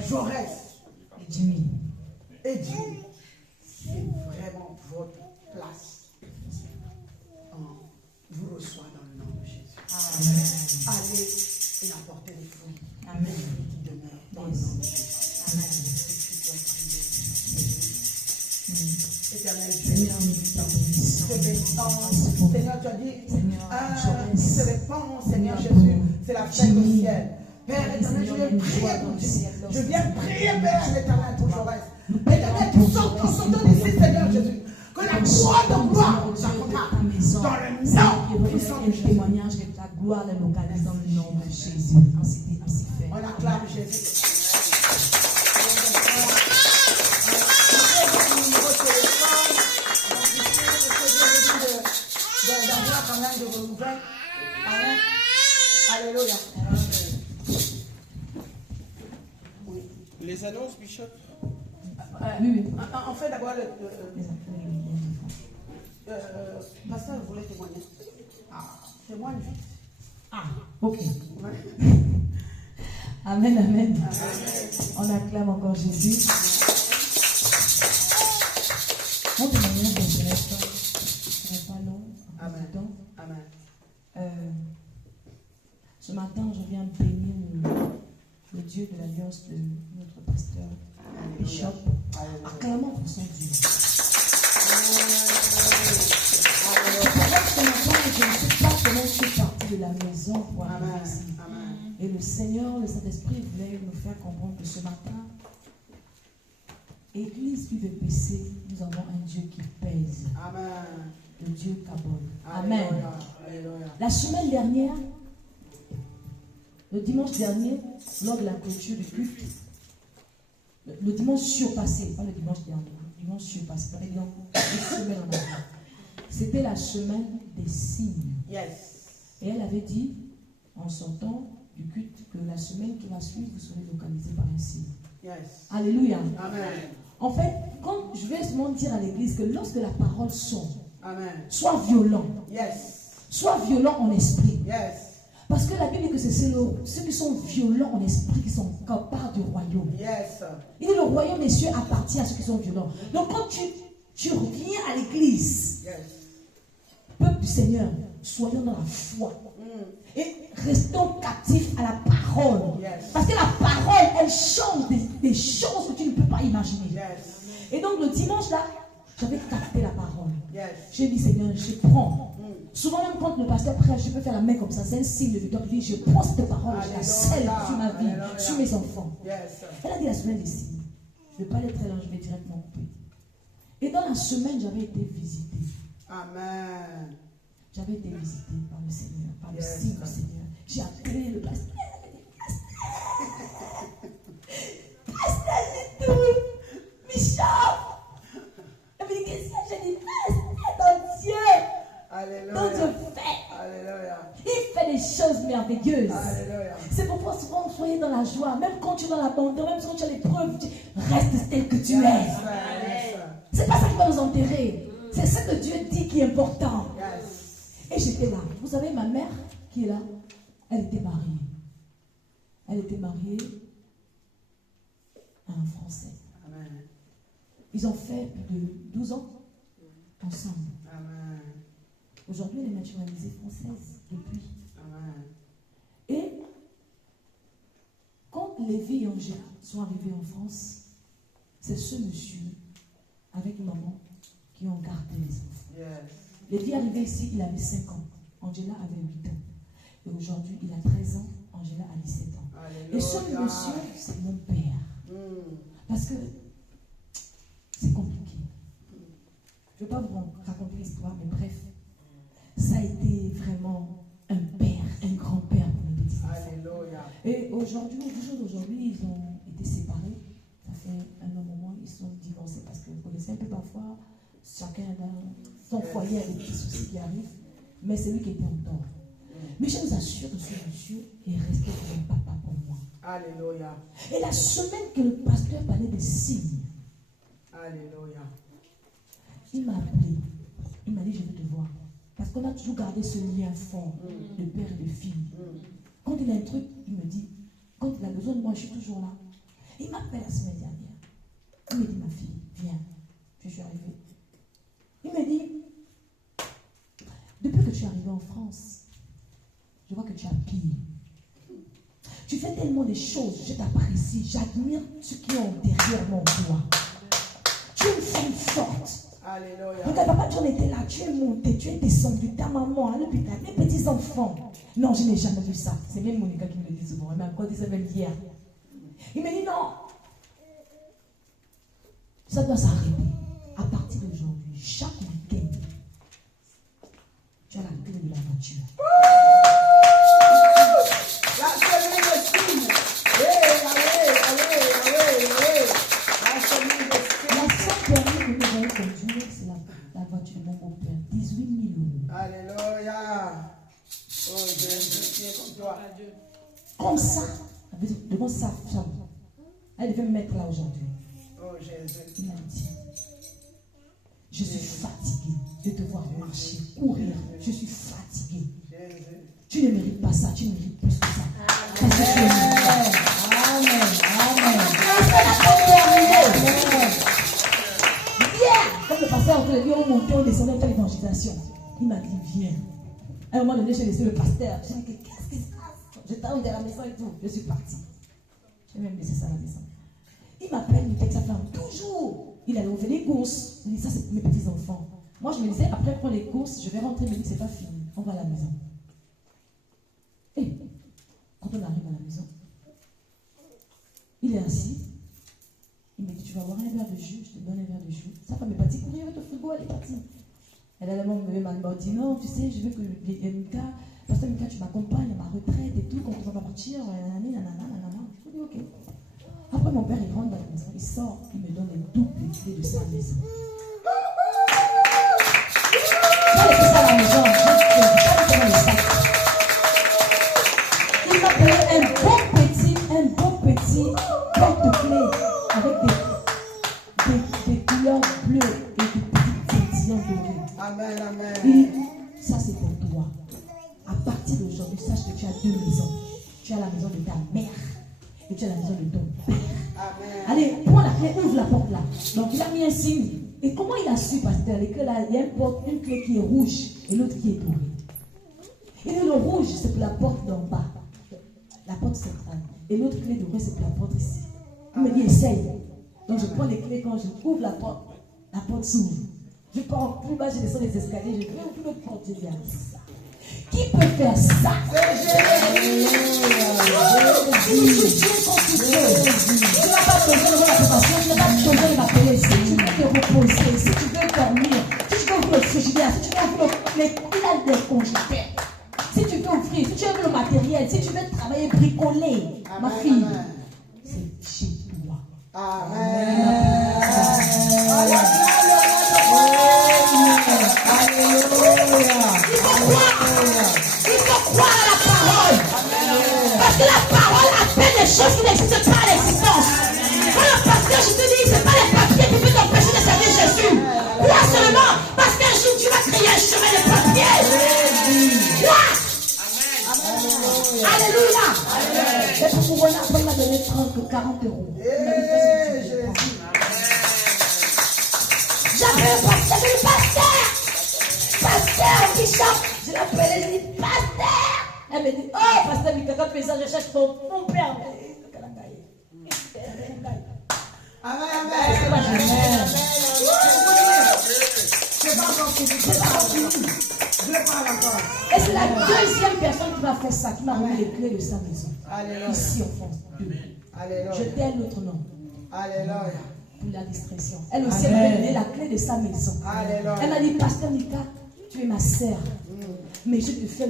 Jaurès et Jimmy. Et Jimmy, c'est vraiment votre place. Je vous reçois dans le nom de Jésus. Amen. Allez et apportez les fruits. Amen. Les fruits qui demeurent dans le nom de Jésus. Amen. Éternel Seigneur, nous Dieu, te te bénissons. Seigneur, tu as dit, Seigneur, qui se répand, Seigneur Jésus, c'est la fête au ciel. Père éternel, je viens prier pour Jésus. Je viens prier, Père éternel, pour Jaurès. Éternel, sortons d'ici, Seigneur Jésus. Que la gloire de gloire s'accompagne dans le nom puissant de Jésus. Témoignage que ta gloire les localise dans le nom de Jésus. Ainsi dit, ainsi fait. On acclame Jésus. D'avoir quand même de vos nouvelles. Amen. Alléluia. Oui. Les annonces, Bishop. Oui. En fait, d'abord, pasteur voulait témoigner. Témoigne vite. Ok. Amen, amen. On acclame encore Jésus. Mon témoignage n'est pas long. Amen. Amen. Ce matin, je viens bénir le Dieu de l'alliance de notre pasteur Bishop. Acclamons pour son Dieu. Ce matin, je ne sais pas comment je suis partie de la maison pour arriver ici. Et le Seigneur, le Saint-Esprit voulait nous faire comprendre que ce matin, Église PVPC, nous avons un Dieu qui pèse. Amen. Le Dieu Kabod. Amen. Amen. La semaine dernière, le dimanche dernier, lors de la clôture du culte, le dimanche surpassé, pas le dimanche dernier, le dimanche surpassé, par exemple, une semaine en arrière. C'était la semaine des signes. Yes. Et elle avait dit, en sortant du culte, que la semaine qui va suivre, vous serez localisé par un signe. Yes. Alléluia. Amen. En fait, quand je vais seulement dire à l'église que lorsque la parole sort, Amen. sois violent. Yes. Sois violent en esprit. Yes. Parce que la Bible dit que c'est ceux qui sont violents en esprit qui sont capables du royaume. Yes. Il dit le royaume des cieux appartient à ceux qui sont violents. Donc quand tu reviens à l'église, Yes. peuple du Seigneur, soyons dans la foi. Et restons captifs à la parole. Yes. Parce que la parole, elle change des choses que tu ne peux pas imaginer. Yes. Et donc le dimanche là, j'avais capté la parole. Yes. J'ai dit Seigneur, je prends. Souvent même quand le pasteur prêche, je peux faire la main comme ça. C'est un signe de victoire. Je dis, je prends cette parole, je la scelle sur ma vie, sur mes enfants. Yes. Elle a dit la semaine des signes. Je ne vais pas aller très loin, je vais directement couper. Et dans la semaine, j'avais été visité. Amen. J'avais été visité par le Seigneur, par le Yes. signe du Seigneur. J'ai appelé le pasteur. Pasteur, j'ai tout. Bishop. Elle me dit, qu'est-ce que j'ai dit? Pasteur, ton Dieu. Alléluia. Ton Dieu fait. Alléluia. Il fait des choses merveilleuses. Alléluia. C'est pourquoi souvent soyez dans la joie. Même quand tu es dans l'abandon, même quand tu as l'épreuve, reste tel que tu es. Yes. C'est pas ça qui va nous enterrer. C'est ce que Dieu dit qui est important. Yes. Et j'étais là. Vous savez, ma mère qui est là, elle était mariée. Elle était mariée à un Français. Amen. Ils ont fait plus de 12 ans ensemble. Amen. Aujourd'hui, elle est naturalisée française depuis. Amen. Et quand Lévi et Angela sont arrivés en France, c'est ce monsieur avec maman qui ont gardé les enfants. Yes. Lévi est arrivé ici, il avait 5 ans. Angela avait 8 ans. Et aujourd'hui, il a 13 ans. Angela a 17 ans. Alléluia. Et ce monsieur, c'est mon père. Parce que c'est compliqué. Je ne vais pas vous raconter l'histoire, mais bref. Ça a été vraiment un père, un grand-père pour mes petits enfants. Alléluia. Et aujourd'hui, ils ont été séparés. Ça fait un long moment, ils sont divorcés parce que vous connaissez un peu parfois, chacun a son foyer avec des petits soucis qui arrivent. Mais c'est lui qui était en tort. Mais je vous assure que ce monsieur est resté comme un papa pour moi. Alléluia. Et la semaine que le pasteur parlait des signes, Alléluia. il m'a appelé. Il m'a dit, je veux te voir. Parce qu'on a toujours gardé ce lien fort de père et de fille. Quand il a un truc, il me dit, quand il a besoin de moi, je suis toujours là. Il m'appelle la semaine dernière. Il me dit, ma fille, viens. Puis je suis arrivée. Il me dit, depuis que tu es arrivée en France, je vois que tu as pire. Tu fais tellement de choses, je t'apprécie, j'admire ceux qui ont derrière mon toi. Tu es une femme forte. Alléluia. Regarde, papa John était là, tu es monté, tu es descendu, ta maman, l'hôpital, les petits-enfants. Non, je n'ai jamais vu ça. C'est même Monica qui me le dit souvent. Elle m'a encore dit ça même hier. Il me dit non. Ça doit s'arrêter. À partir d'aujourd'hui, chaque week-end, tu as la clé de la voiture. La semaine de signe. Allez. La semaine de signe. La seule permis que nous allons conduire, c'est la voiture de mon beau-père. 18 000 €. Alléluia. Oh Jésus, qui est comme toi. Comme ça, devant sa chambre. Elle devait me mettre là aujourd'hui. Oh Jésus. Il m'a dit, je suis fatigué de te voir marcher, courir. Je suis fatigué. Jésus. Tu ne mérites pas ça, tu mérites plus que ça. Parce que tu es méritant. Amen. C'est la première. Viens. Comme le pasteur entre les lieux, on montait, on descendait, on fait l'évangélisation. Il m'a dit, viens. À un moment donné, j'ai laissé le pasteur. J'ai dit, qu'est-ce qui se passe? J'étais à la maison et tout. Je suis partie. J'ai même laissé ça à la maison. Il m'appelle, il me dit que sa femme, toujours. Il allait ouvrir les courses. Il dit, ça, c'est mes petits-enfants. Moi, je me disais, après prendre les courses, je vais rentrer, il me dit, c'est pas fini. On va à la maison. Et quand on arrive à la maison, il est assis. Il me dit, tu vas boire un verre de jus, je te donne un verre de jus. Sa femme est partie courir avec le frigo, elle est partie. Elle a d'abord m'a dit, non, tu sais, je veux que Mika, Pasteur Mika, tu m'accompagnes à ma retraite et tout, quand on va partir, nanana. Je dis, ok. Après, mon père, il rentre dans la maison, il sort, il me donne les doubles clés de sa maison. J'ai laissé ça à la maison, il m'a payé un bon petit porte-clés avec des couleurs bleues et des petites pétillants dorés. Amen. Et ça, c'est pour toi. À partir d'aujourd'hui, sache que tu as deux maisons. Tu as la maison de ta mère et tu as la maison de ton père. Amen. Allez, prends la clé, ouvre la porte là. Donc, il a mis un signe. Et comment il a su, pasteur? Les clés là, il y a une clé qui est rouge et l'autre qui est dorée. Et le rouge, c'est pour la porte d'en bas. La porte centrale. Et l'autre clé dorée, c'est pour la porte ici. Il me dit, essaye. Donc, je prends les clés, quand je ouvre la porte s'ouvre. Je pars plus bas, je descends les escaliers, je ouvre l'autre porte, je dis, ça. Qui peut faire ça? Jésus. Tu n'as pas besoin de l'approbation, tu n'as pas besoin de m'appeler ici. Tu peux te reposer, si tu veux dormir, si tu veux ouvrir le frigidaire, si tu veux ouvrir les congélateurs, si tu veux ouvrir, si tu veux le matériel, si tu veux travailler, bricoler, ma fille, c'est chez toi. Amen. Il faut croire à la parole. Parce que la parole appelle des choses qui n'existent pas à l'existence. Voilà, parce que je te dis, ce n'est pas les papiers qui peuvent t'empêcher de servir Jésus. Crois seulement, parce qu'un jour tu vas créer un chemin de papier. Crois. Alléluia. Et pour pouvoir après, il m'a donné 30 ou 40 euros. J'appelle le pasteur. Pasteur qui chante. Je l'appelle, je dis pasteur. Elle me dit, oh pasteur, mais quand tu fais ça, je cherche mon père. Amen. C'est pas encore fini. Je parle encore. Et c'est la deuxième personne qui m'a fait ça, qui m'a remis les clés de sa maison. Alléluia. Ici en France. Alléluia. Je t'ai un autre nom. Alléluia. Pour la discrétion. Elle aussi m'a donné la clé de sa maison. Alléluia. Elle m'a dit, pasteur Mika, tu es ma sœur. Mais je t'ai fait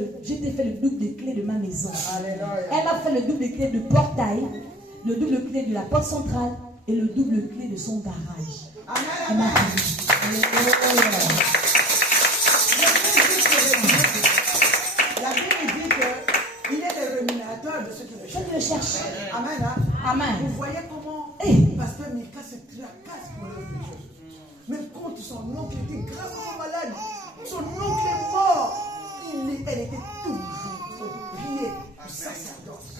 le double de clé de ma maison. Alléluia. Elle m'a fait le double de clé de portail, le double clé de la porte centrale et le double clé de son garage. Elle m'a dit, La Bible dit qu'il est le rémunérateur de ceux qui le je cherchent. le cherche. Amen. Hein? Amen. Vous voyez comment Eh. Pasteur Mika se tracasse pour l'œuvre de Dieu. Même quand son oncle était gravement malade, son oncle est mort. Elle était toujours au pied du sacerdoce.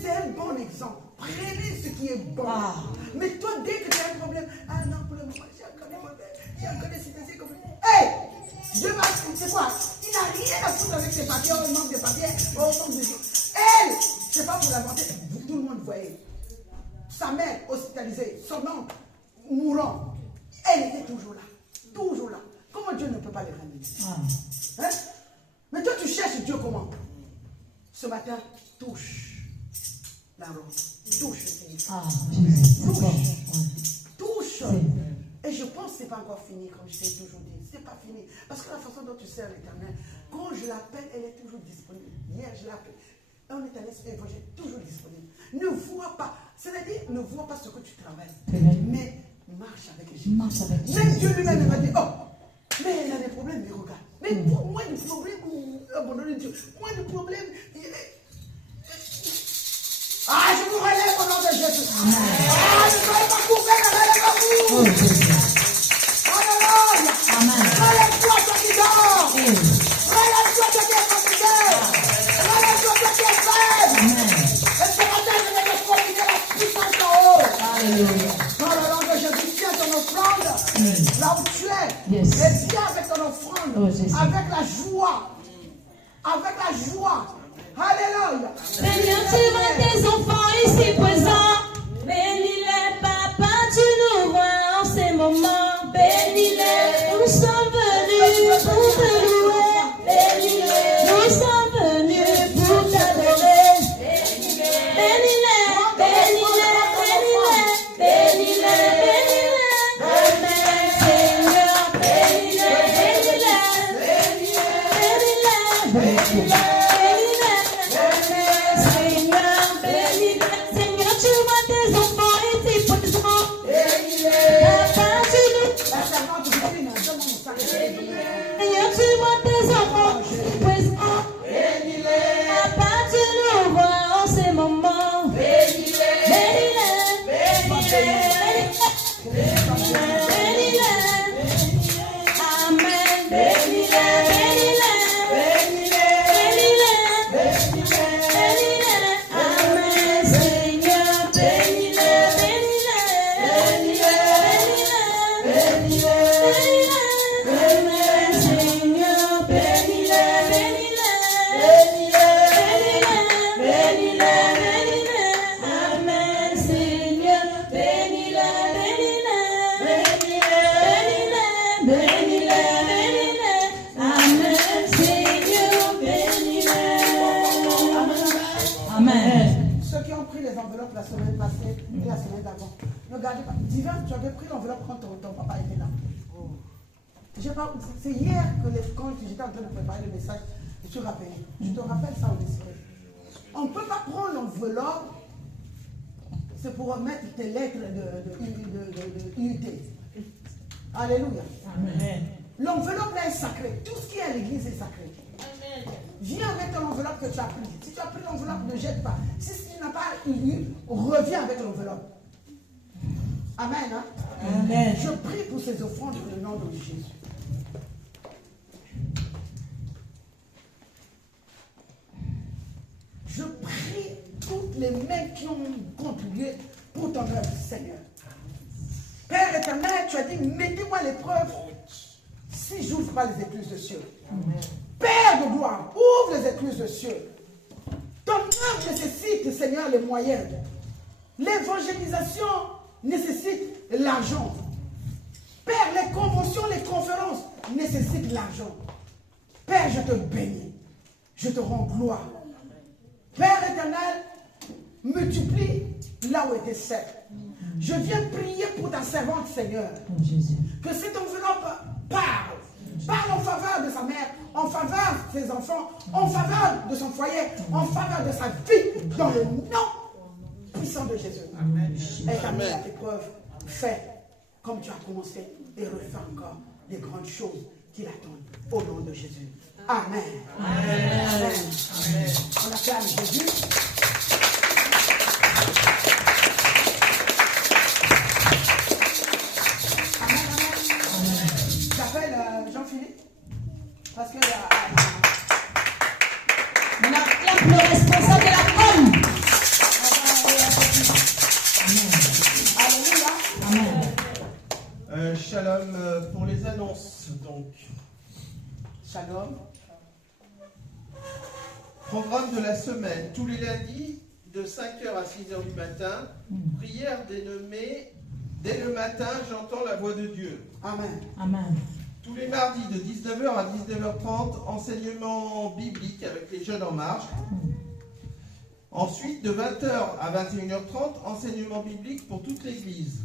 C'est un bon exemple. Prenez ce qui est bon. Mais toi, dès que tu as un problème, ah non, pour le moment, j'ai encore des citations comme ça. Hey! Dieu va, c'est quoi? Il n'a rien à foutre avec tes papiers, au manque de papiers, au manque de choses. Elle, c'est pas pour l'inventer. Tout le monde voyait. Sa mère hospitalisée, son oncle mourant. Elle était toujours là. Toujours là. Comment Dieu ne peut pas les ramener? Hein? Mais toi, tu cherches Dieu comment? Ce matin, touche la robe. Touche le Seigneur. Touche. Et je pense que ce n'est pas encore fini, comme je t'ai toujours dit. Ce n'est pas fini. Parce que la façon dont tu sers l'Éternel, quand je l'appelle, elle est toujours disponible. Hier, je l'appelle. On est allé sur l'évangile, toujours disponible. Ne vois pas. C'est-à-dire, ne vois pas ce que tu travailles. Mais marche avec Jésus. Même Dieu lui-même m'a dit, oh, mais il a des problèmes, mais regarde. Mais pour moi, le problème, abandonner Dieu. Moi, le problème, ah, je vous relève au nom de Jésus. Ah, ne soyez pas couverts, relève-vous. Alléluia. Relève-toi, toi qui dors. Relève-toi, toi qui es fatigué. Relève-toi, toi qui es faible. Et ce matin, je vais te communiquer la puissance en haut. Alléluia. Dans le nom de Jésus, tiens ton offrande là où tu es. Et viens avec ton offrande. Avec la joie. Avec la joie. Alléluia. Seigneur, tu vois tes enfants ici présents. Bénis-les, papa, tu nous vois en ces moments. Bénis-les, nous sommes venus pour te louer. Bénis-les, nous sommes venus pour t'adorer. Bénis-les, bénis-les, bénis-les, bénis-les, bénis-les. Amen, Seigneur, bénis-les, bénis-les, bénis-les, bénis-les. La semaine passée et la semaine d'avant. Ne gardez pas. Divin, tu avais pris l'enveloppe quand ton papa était là. C'est hier que quand j'étais en train de préparer le message, je te rappelle. Je te rappelle ça au esprit. On ne peut pas prendre l'enveloppe, c'est pour mettre tes lettres de unité. Alléluia. Amen. L'enveloppe là est sacrée. Tout ce qui est à l'église est sacré. Amen. Viens avec ton enveloppe que tu as pris. Si tu as pris l'enveloppe, ne jette pas. Si tu n'as pas eu, reviens avec l'enveloppe. Amen. Hein? Amen. Je prie pour ces offrandes dans le nom de Jésus. Je prie toutes les mains qui ont contribué pour ton œuvre, Seigneur. Père éternel, tu as dit, mettez-moi l'épreuve si je n'ouvre pas les écluses de cieux. Amen. Père de gloire, ouvre les écluses de cieux. Ton œuvre nécessite, Seigneur, les moyens. L'évangélisation nécessite l'argent. Père, les conventions, les conférences nécessitent l'argent. Père, je te bénis. Je te rends gloire. Père éternel, multiplie là où était sec. Je viens prier pour ta servante, Seigneur. Que cette enveloppe parle. Parle en faveur de sa mère, en faveur de ses enfants, en faveur de son foyer, en faveur de sa vie, dans le nom puissant de Jésus. Amen. Et ta mère à l'épreuve, fais comme tu as commencé et refais encore des grandes choses qui l'attendent au nom de Jésus. Amen. Amen. Amen. Amen. On acclame Jésus. J'appelle Jean-Philippe parce que on acclame le responsable de la com. Shalom pour les annonces. Donc, Shalom. programme de la semaine. Tous les lundis, de 5h à 6h du matin, prière dénommée « Dès le matin, j'entends la voix de Dieu ». Amen. Amen. Tous les mardis, de 19h à 19h30, enseignement biblique avec les jeunes en marche. Ensuite, de 20h à 21h30, enseignement biblique pour toute l'église.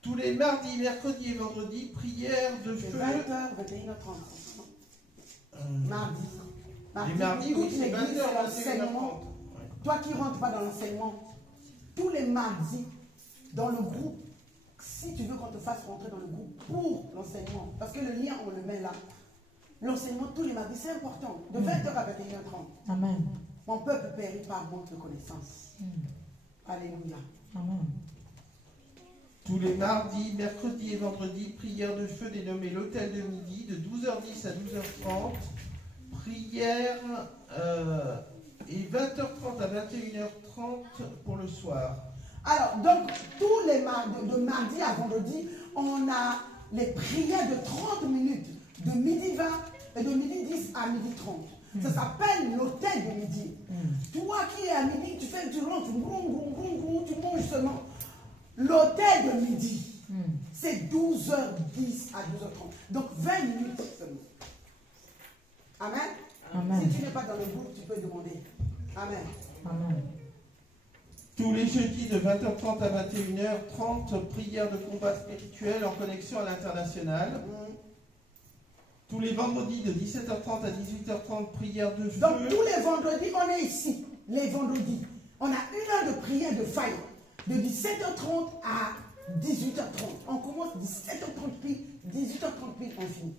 Tous les mardis, mercredis et vendredis, prière de C'est feu. 20h, 21h30. Mardi. Les mardis, oui, toute c'est l'église, 20h, c'est l'enseignement. 21h30. Toi qui ne rentres pas dans l'enseignement, tous les mardis, dans le groupe, si tu veux qu'on te fasse rentrer dans le groupe pour l'enseignement, parce que le lien, on le met là. L'enseignement, tous les mardis, c'est important. De 20h à 21h30. Amen. Mon peuple périt par manque de connaissance. Alléluia. Amen. Tous les mardis, mercredis et vendredis, prière de feu dénommée l'Hôtel de Midi, de 12h10 à 12h30. Prière et 20h30 à 21h30 pour le soir. Alors, donc, tous les mardis, de mardi à vendredi, on a les prières de 30 minutes, de midi 20 et de midi 10 à midi 30. Ça s'appelle l'hôtel de midi. Toi qui es à midi, tu rentres, tu manges seulement. L'hôtel de midi, c'est 12h10 à 12h30. Donc 20 minutes seulement. Amen. Amen. Si tu n'es pas dans le groupe, tu peux demander. Amen. Amen. Tous les jeudis de 20h30 à 21h30, prière de combat spirituel en connexion à l'international. Tous les vendredis de 17h30 à 18h30, prière de feu. Donc tous les vendredis, on est ici. Les vendredis. On a 1 heure de prière de fire. De 17h30 à 18h30. On commence 17h30 pile, 18h30 pile, on finit.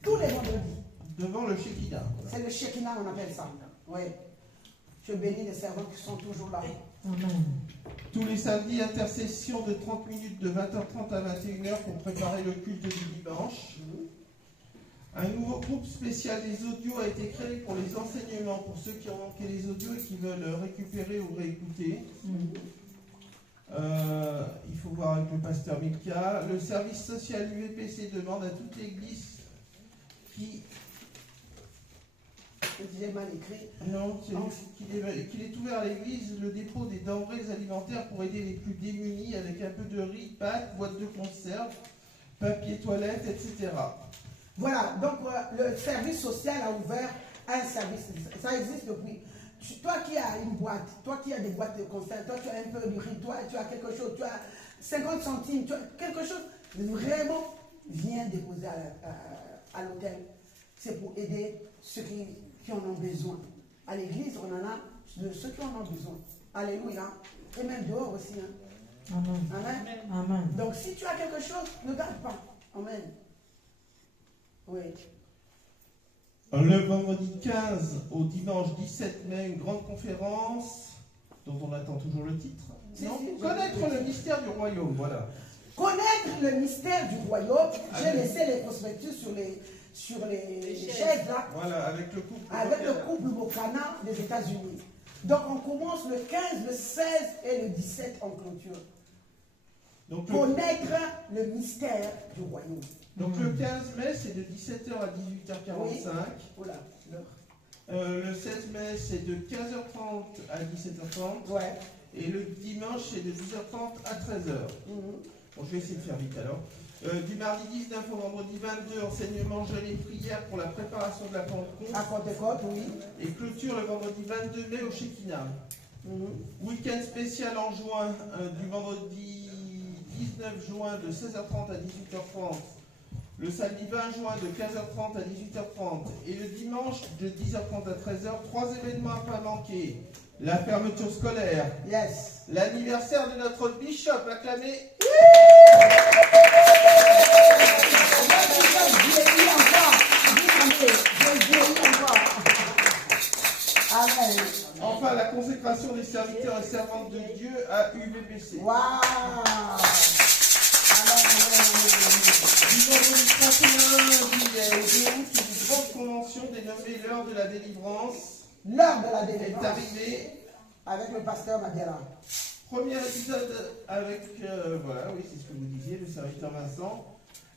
Tous les vendredis. Devant le Shekinah. C'est le Shekinah, on appelle ça. Oui. Je bénis les servants qui sont toujours là. Amen. Tous les samedis, intercession de 30 minutes de 20h30 à 21h pour préparer le culte du dimanche. Un nouveau groupe spécial des audios a été créé pour les enseignements, pour ceux qui ont manqué les audios et qui veulent récupérer ou réécouter. Il faut voir avec le pasteur Mika. Le service social UVPC demande à toute l'église qui... J'ai mal écrit. Non, qu'il est ouvert à l'église le dépôt des denrées alimentaires pour aider les plus démunis avec un peu de riz, pâtes, boîtes de conserve, papier toilette, etc. Voilà, donc le service social a ouvert un service. Ça existe depuis. Toi qui as une boîte, toi qui as des boîtes de conserve, toi tu as un peu de riz, toi tu as quelque chose, tu as 50 centimes, tu as quelque chose, vraiment, viens déposer à l'hôtel. C'est pour aider ceux qui en ont besoin. À l'église, on en a de ceux qui en ont besoin. Alléluia. Et même dehors aussi. Hein. Amen. Amen. Amen. Donc si tu as quelque chose, ne garde pas. Amen. Oui. Le vendredi 15 au dimanche 17 mai, une grande conférence dont on attend toujours le titre. Connaître le mystère du royaume, voilà. Connaître le mystère du royaume. J'ai laissé les prospectus sur les chaises là. Voilà, avec le couple. Avec le couple Bocana des États-Unis. Donc on commence le 15, le 16 et le 17 en clôture. Donc Connaître le mystère du royaume. Donc le 15 mai, c'est de 17h à 18h45. Oui. Voilà, le 16 mai, c'est de 15h30 à 17h30. Ouais. Et le dimanche, c'est de 10h30 à 13h. Bon, je vais essayer de faire vite alors. Du mardi 19 au vendredi 22, enseignement, jeûne et prière pour la préparation de la Pentecôte. À Pentecôte, oui. Et clôture le vendredi 22 mai au Shekinah. Week-end spécial en juin, du vendredi 19 juin de 16h30 à 18h30. Le samedi 20 juin de 15h30 à 18h30 et le dimanche de 10h30 à 13h, 3 événements à pas manquer. La fermeture scolaire, Yes. l'anniversaire de notre bishop acclamé. Amen. Enfin, la consécration des serviteurs et servantes de Dieu à UVPC. Waouh. Du vendredi 31 juillet au 2 août, une grande convention dénommée l'heure de la délivrance L'heure de la est délivrance arrivée. avec le pasteur Madiala. Premier épisode avec, voilà, oui, c'est ce que vous disiez, le serviteur Vincent.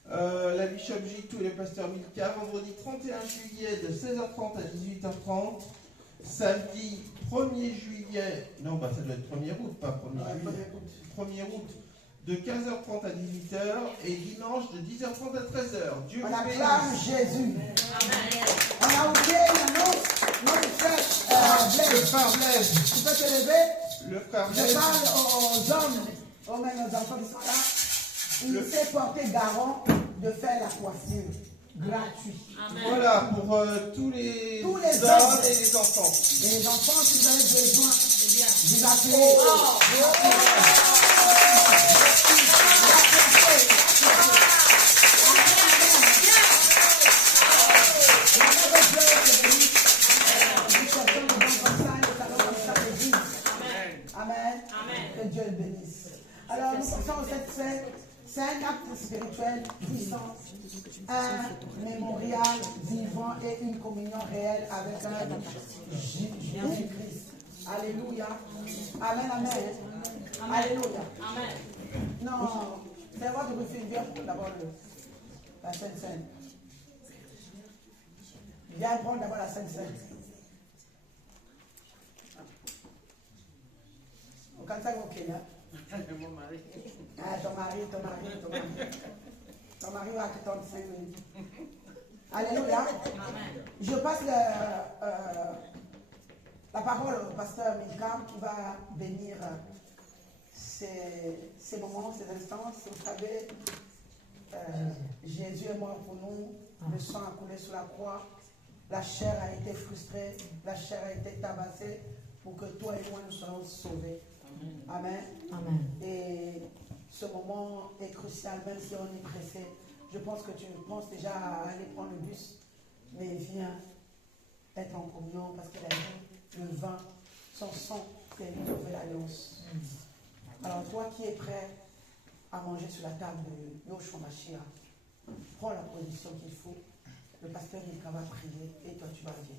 La Bishop J2 et le pasteur Milka, vendredi 31 juillet de 16h30 à 18h30. Samedi 1er juillet, non, bah ça doit être 1er août, pas 1er juillet. 1er août de 15h30 à 18h et dimanche de 10h30 à 13h. Dieu On acclame Jésus. On a oublié l'annonce. Notre frère Blaise. Le frère Blaise. Tu peux te lever? Le frère Je Blaise. parle aux hommes, aux mêmes aux enfants qui sont là. Il s'est porté garant de faire la coiffure gratuite. Voilà, pour tous les Tous les hommes hommes. et les enfants. Et les enfants, si vous avez besoin, vous appelez. Amen. Que Dieu le bénisse. Alors, nous passons au 7-7. C'est un acte spirituel puissant, un mémorial vivant et une communion réelle avec un Jésus-Christ. Alléluia. Amen, amen. Alléluia. Non, c'est votre refus. Viens prendre d'abord la Sainte Seine. Viens prendre d'abord la Sainte Seine. Au Kansai, au Kenya. Ah, ton mari va attendre 5 minutes. Alléluia. Je passe la parole au pasteur Milka qui va bénir ces moments, ces instants. Vous savez, Jésus est mort pour nous, le sang a coulé sur la croix, la chair a été frustrée, la chair a été tabassée pour que toi et moi nous soyons sauvés. Amen. Amen. Et ce moment est crucial, même si on est pressé. Je pense que tu penses déjà à aller prendre le bus, mais viens être en communion parce qu'il a dit le vin, son sang, c'est une nouvelle alliance. Alors toi qui es prêt à manger sur la table de Yoshua Mashiach, prends la position qu'il faut. Le pasteur Milka va prier et toi tu vas venir.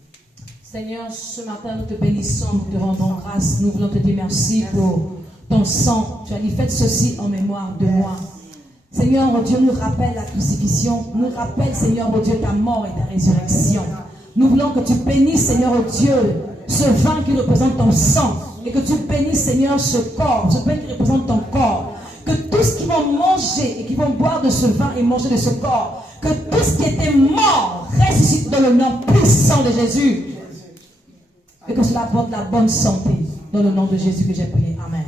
Seigneur, ce matin, nous te bénissons, nous te rendons grâce. Nous voulons te dire merci pour ton sang. Tu as dit, faites ceci en mémoire de moi. Seigneur, oh Dieu, nous rappelle la crucifixion. Nous rappelle, Seigneur, oh Dieu, ta mort et ta résurrection. Nous voulons que tu bénisses, Seigneur, oh Dieu, ce vin qui représente ton sang. Et que tu bénisses, Seigneur, ce corps, ce vin qui représente ton corps. Que tous qui vont manger et qui vont boire de ce vin et manger de ce corps, que tout ce qui était mort ressuscite dans le nom puissant de Jésus. Et que cela apporte la bonne santé. Dans le nom de Jésus que j'ai prié. Amen.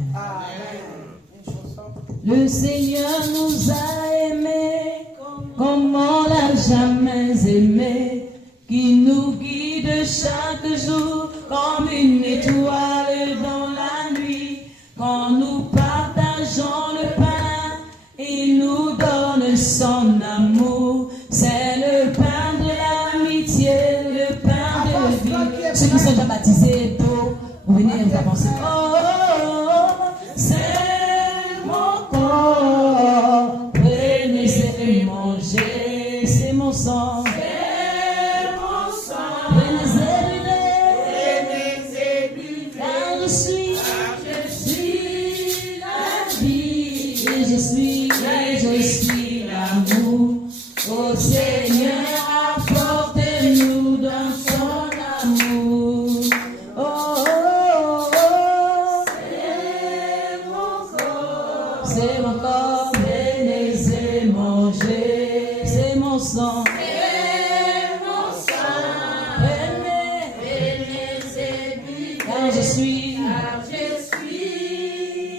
Le Seigneur nous a aimés comme on l'a jamais aimé, qui nous guide chaque jour comme une étoile dans la nuit. Quand nous partageons le pain, il nous donne son amour. C'est le pain de l'amitié, le pain de vie. Ceux qui sont déjà baptisés d'eau, vous venez vous avancer. Oh, oh, oh, c'est mon corps, prenez et mangez, c'est mon sang. C'est mon sang, prenez et buvez, car je suis la vie, et je suis l'amour. Oh Seigneur, apporte-nous dans son amour. Oh, oh, oh, c'est mon corps, venez et mangez, c'est mon sang. Car je suis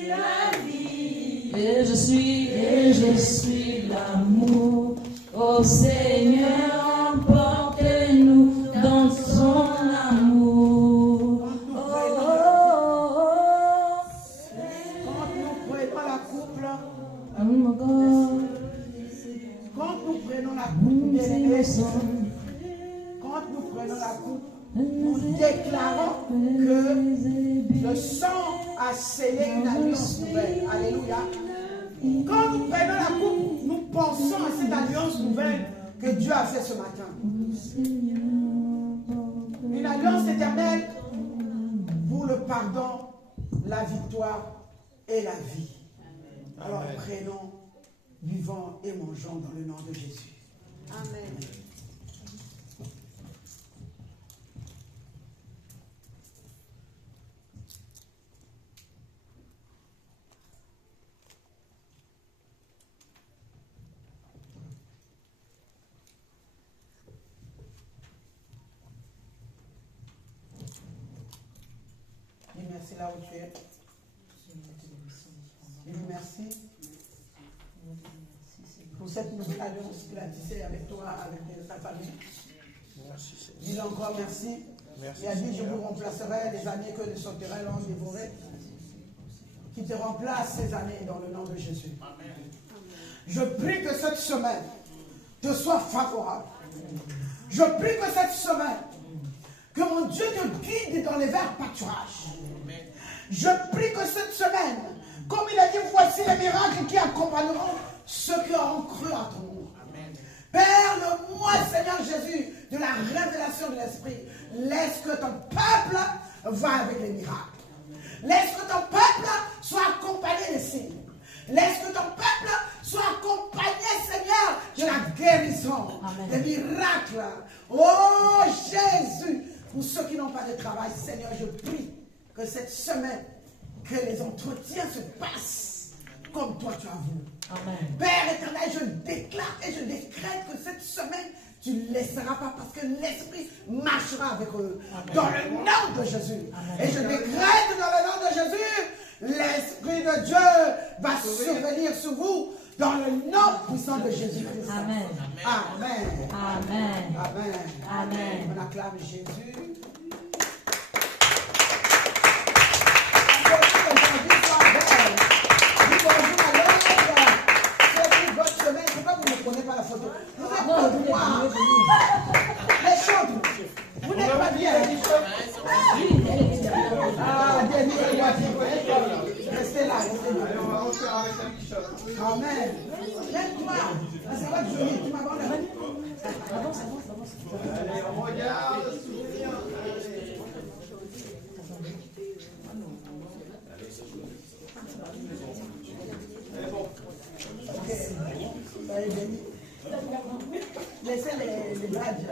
la vie, et je suis l'amour. Oh Seigneur, emporte-nous dans son amour. Oh, oh, oh. Quand nous prenons la coupe, Oh mon God, quand nous prenons la coupe, bien-aimés, quand nous prenons la coupe, nous déclarons que le sang a scellé une alliance nouvelle. Alléluia. Quand nous prenons la coupe, nous pensons à cette alliance nouvelle que Dieu a fait ce matin. Une alliance éternelle pour le pardon, la victoire et la vie. Alors prenons, vivons et mangeons dans le nom de Jésus. Amen. Dis merci là où tu es. Dis merci pour cette nouvelle alliance qu'il a tissée avec toi, avec ta famille. Dis encore merci. Il a dit, je vous remplacerai les années que le sauterelles ont dévorées. Qui te remplace ces années dans le nom de Jésus. Je prie que cette semaine te soit favorable. Je prie que cette semaine, que mon Dieu te guide dans les verts pâturages. Je prie que cette semaine, comme il a dit, voici les miracles qui accompagneront ceux qui auront cru à ton nom. Père, le moi, Seigneur Jésus, de la révélation de l'Esprit, laisse que ton peuple va avec les miracles. Laisse que ton peuple soit accompagné des signes. Laisse que ton peuple soit accompagné, Seigneur, de la guérison, des miracles. Oh Jésus, pour ceux qui n'ont pas de travail, Seigneur, je prie que cette semaine, que les entretiens se passent comme toi tu as voulu. Amen. Père éternel, je déclare et je décrète que cette semaine, tu ne laisseras pas parce que l'Esprit marchera avec eux. Amen. Dans le nom de Jésus. Amen. Et je décrète dans le nom de Jésus, l'Esprit de Dieu va survenir sur vous dans le nom puissant de Jésus-Christ. Amen. Amen. Amen. Amen. Amen. On acclame Jésus. Pourquoi vous ne prenez pas la photo? Vous n'êtes pas droit. Les choses, vous n'êtes pas bien. Ah, restez là. Amen. Lève-toi. C'est pas joli, tu m'abandonnes. Avance. Allez, on regarde. Ok. Laissez les badges.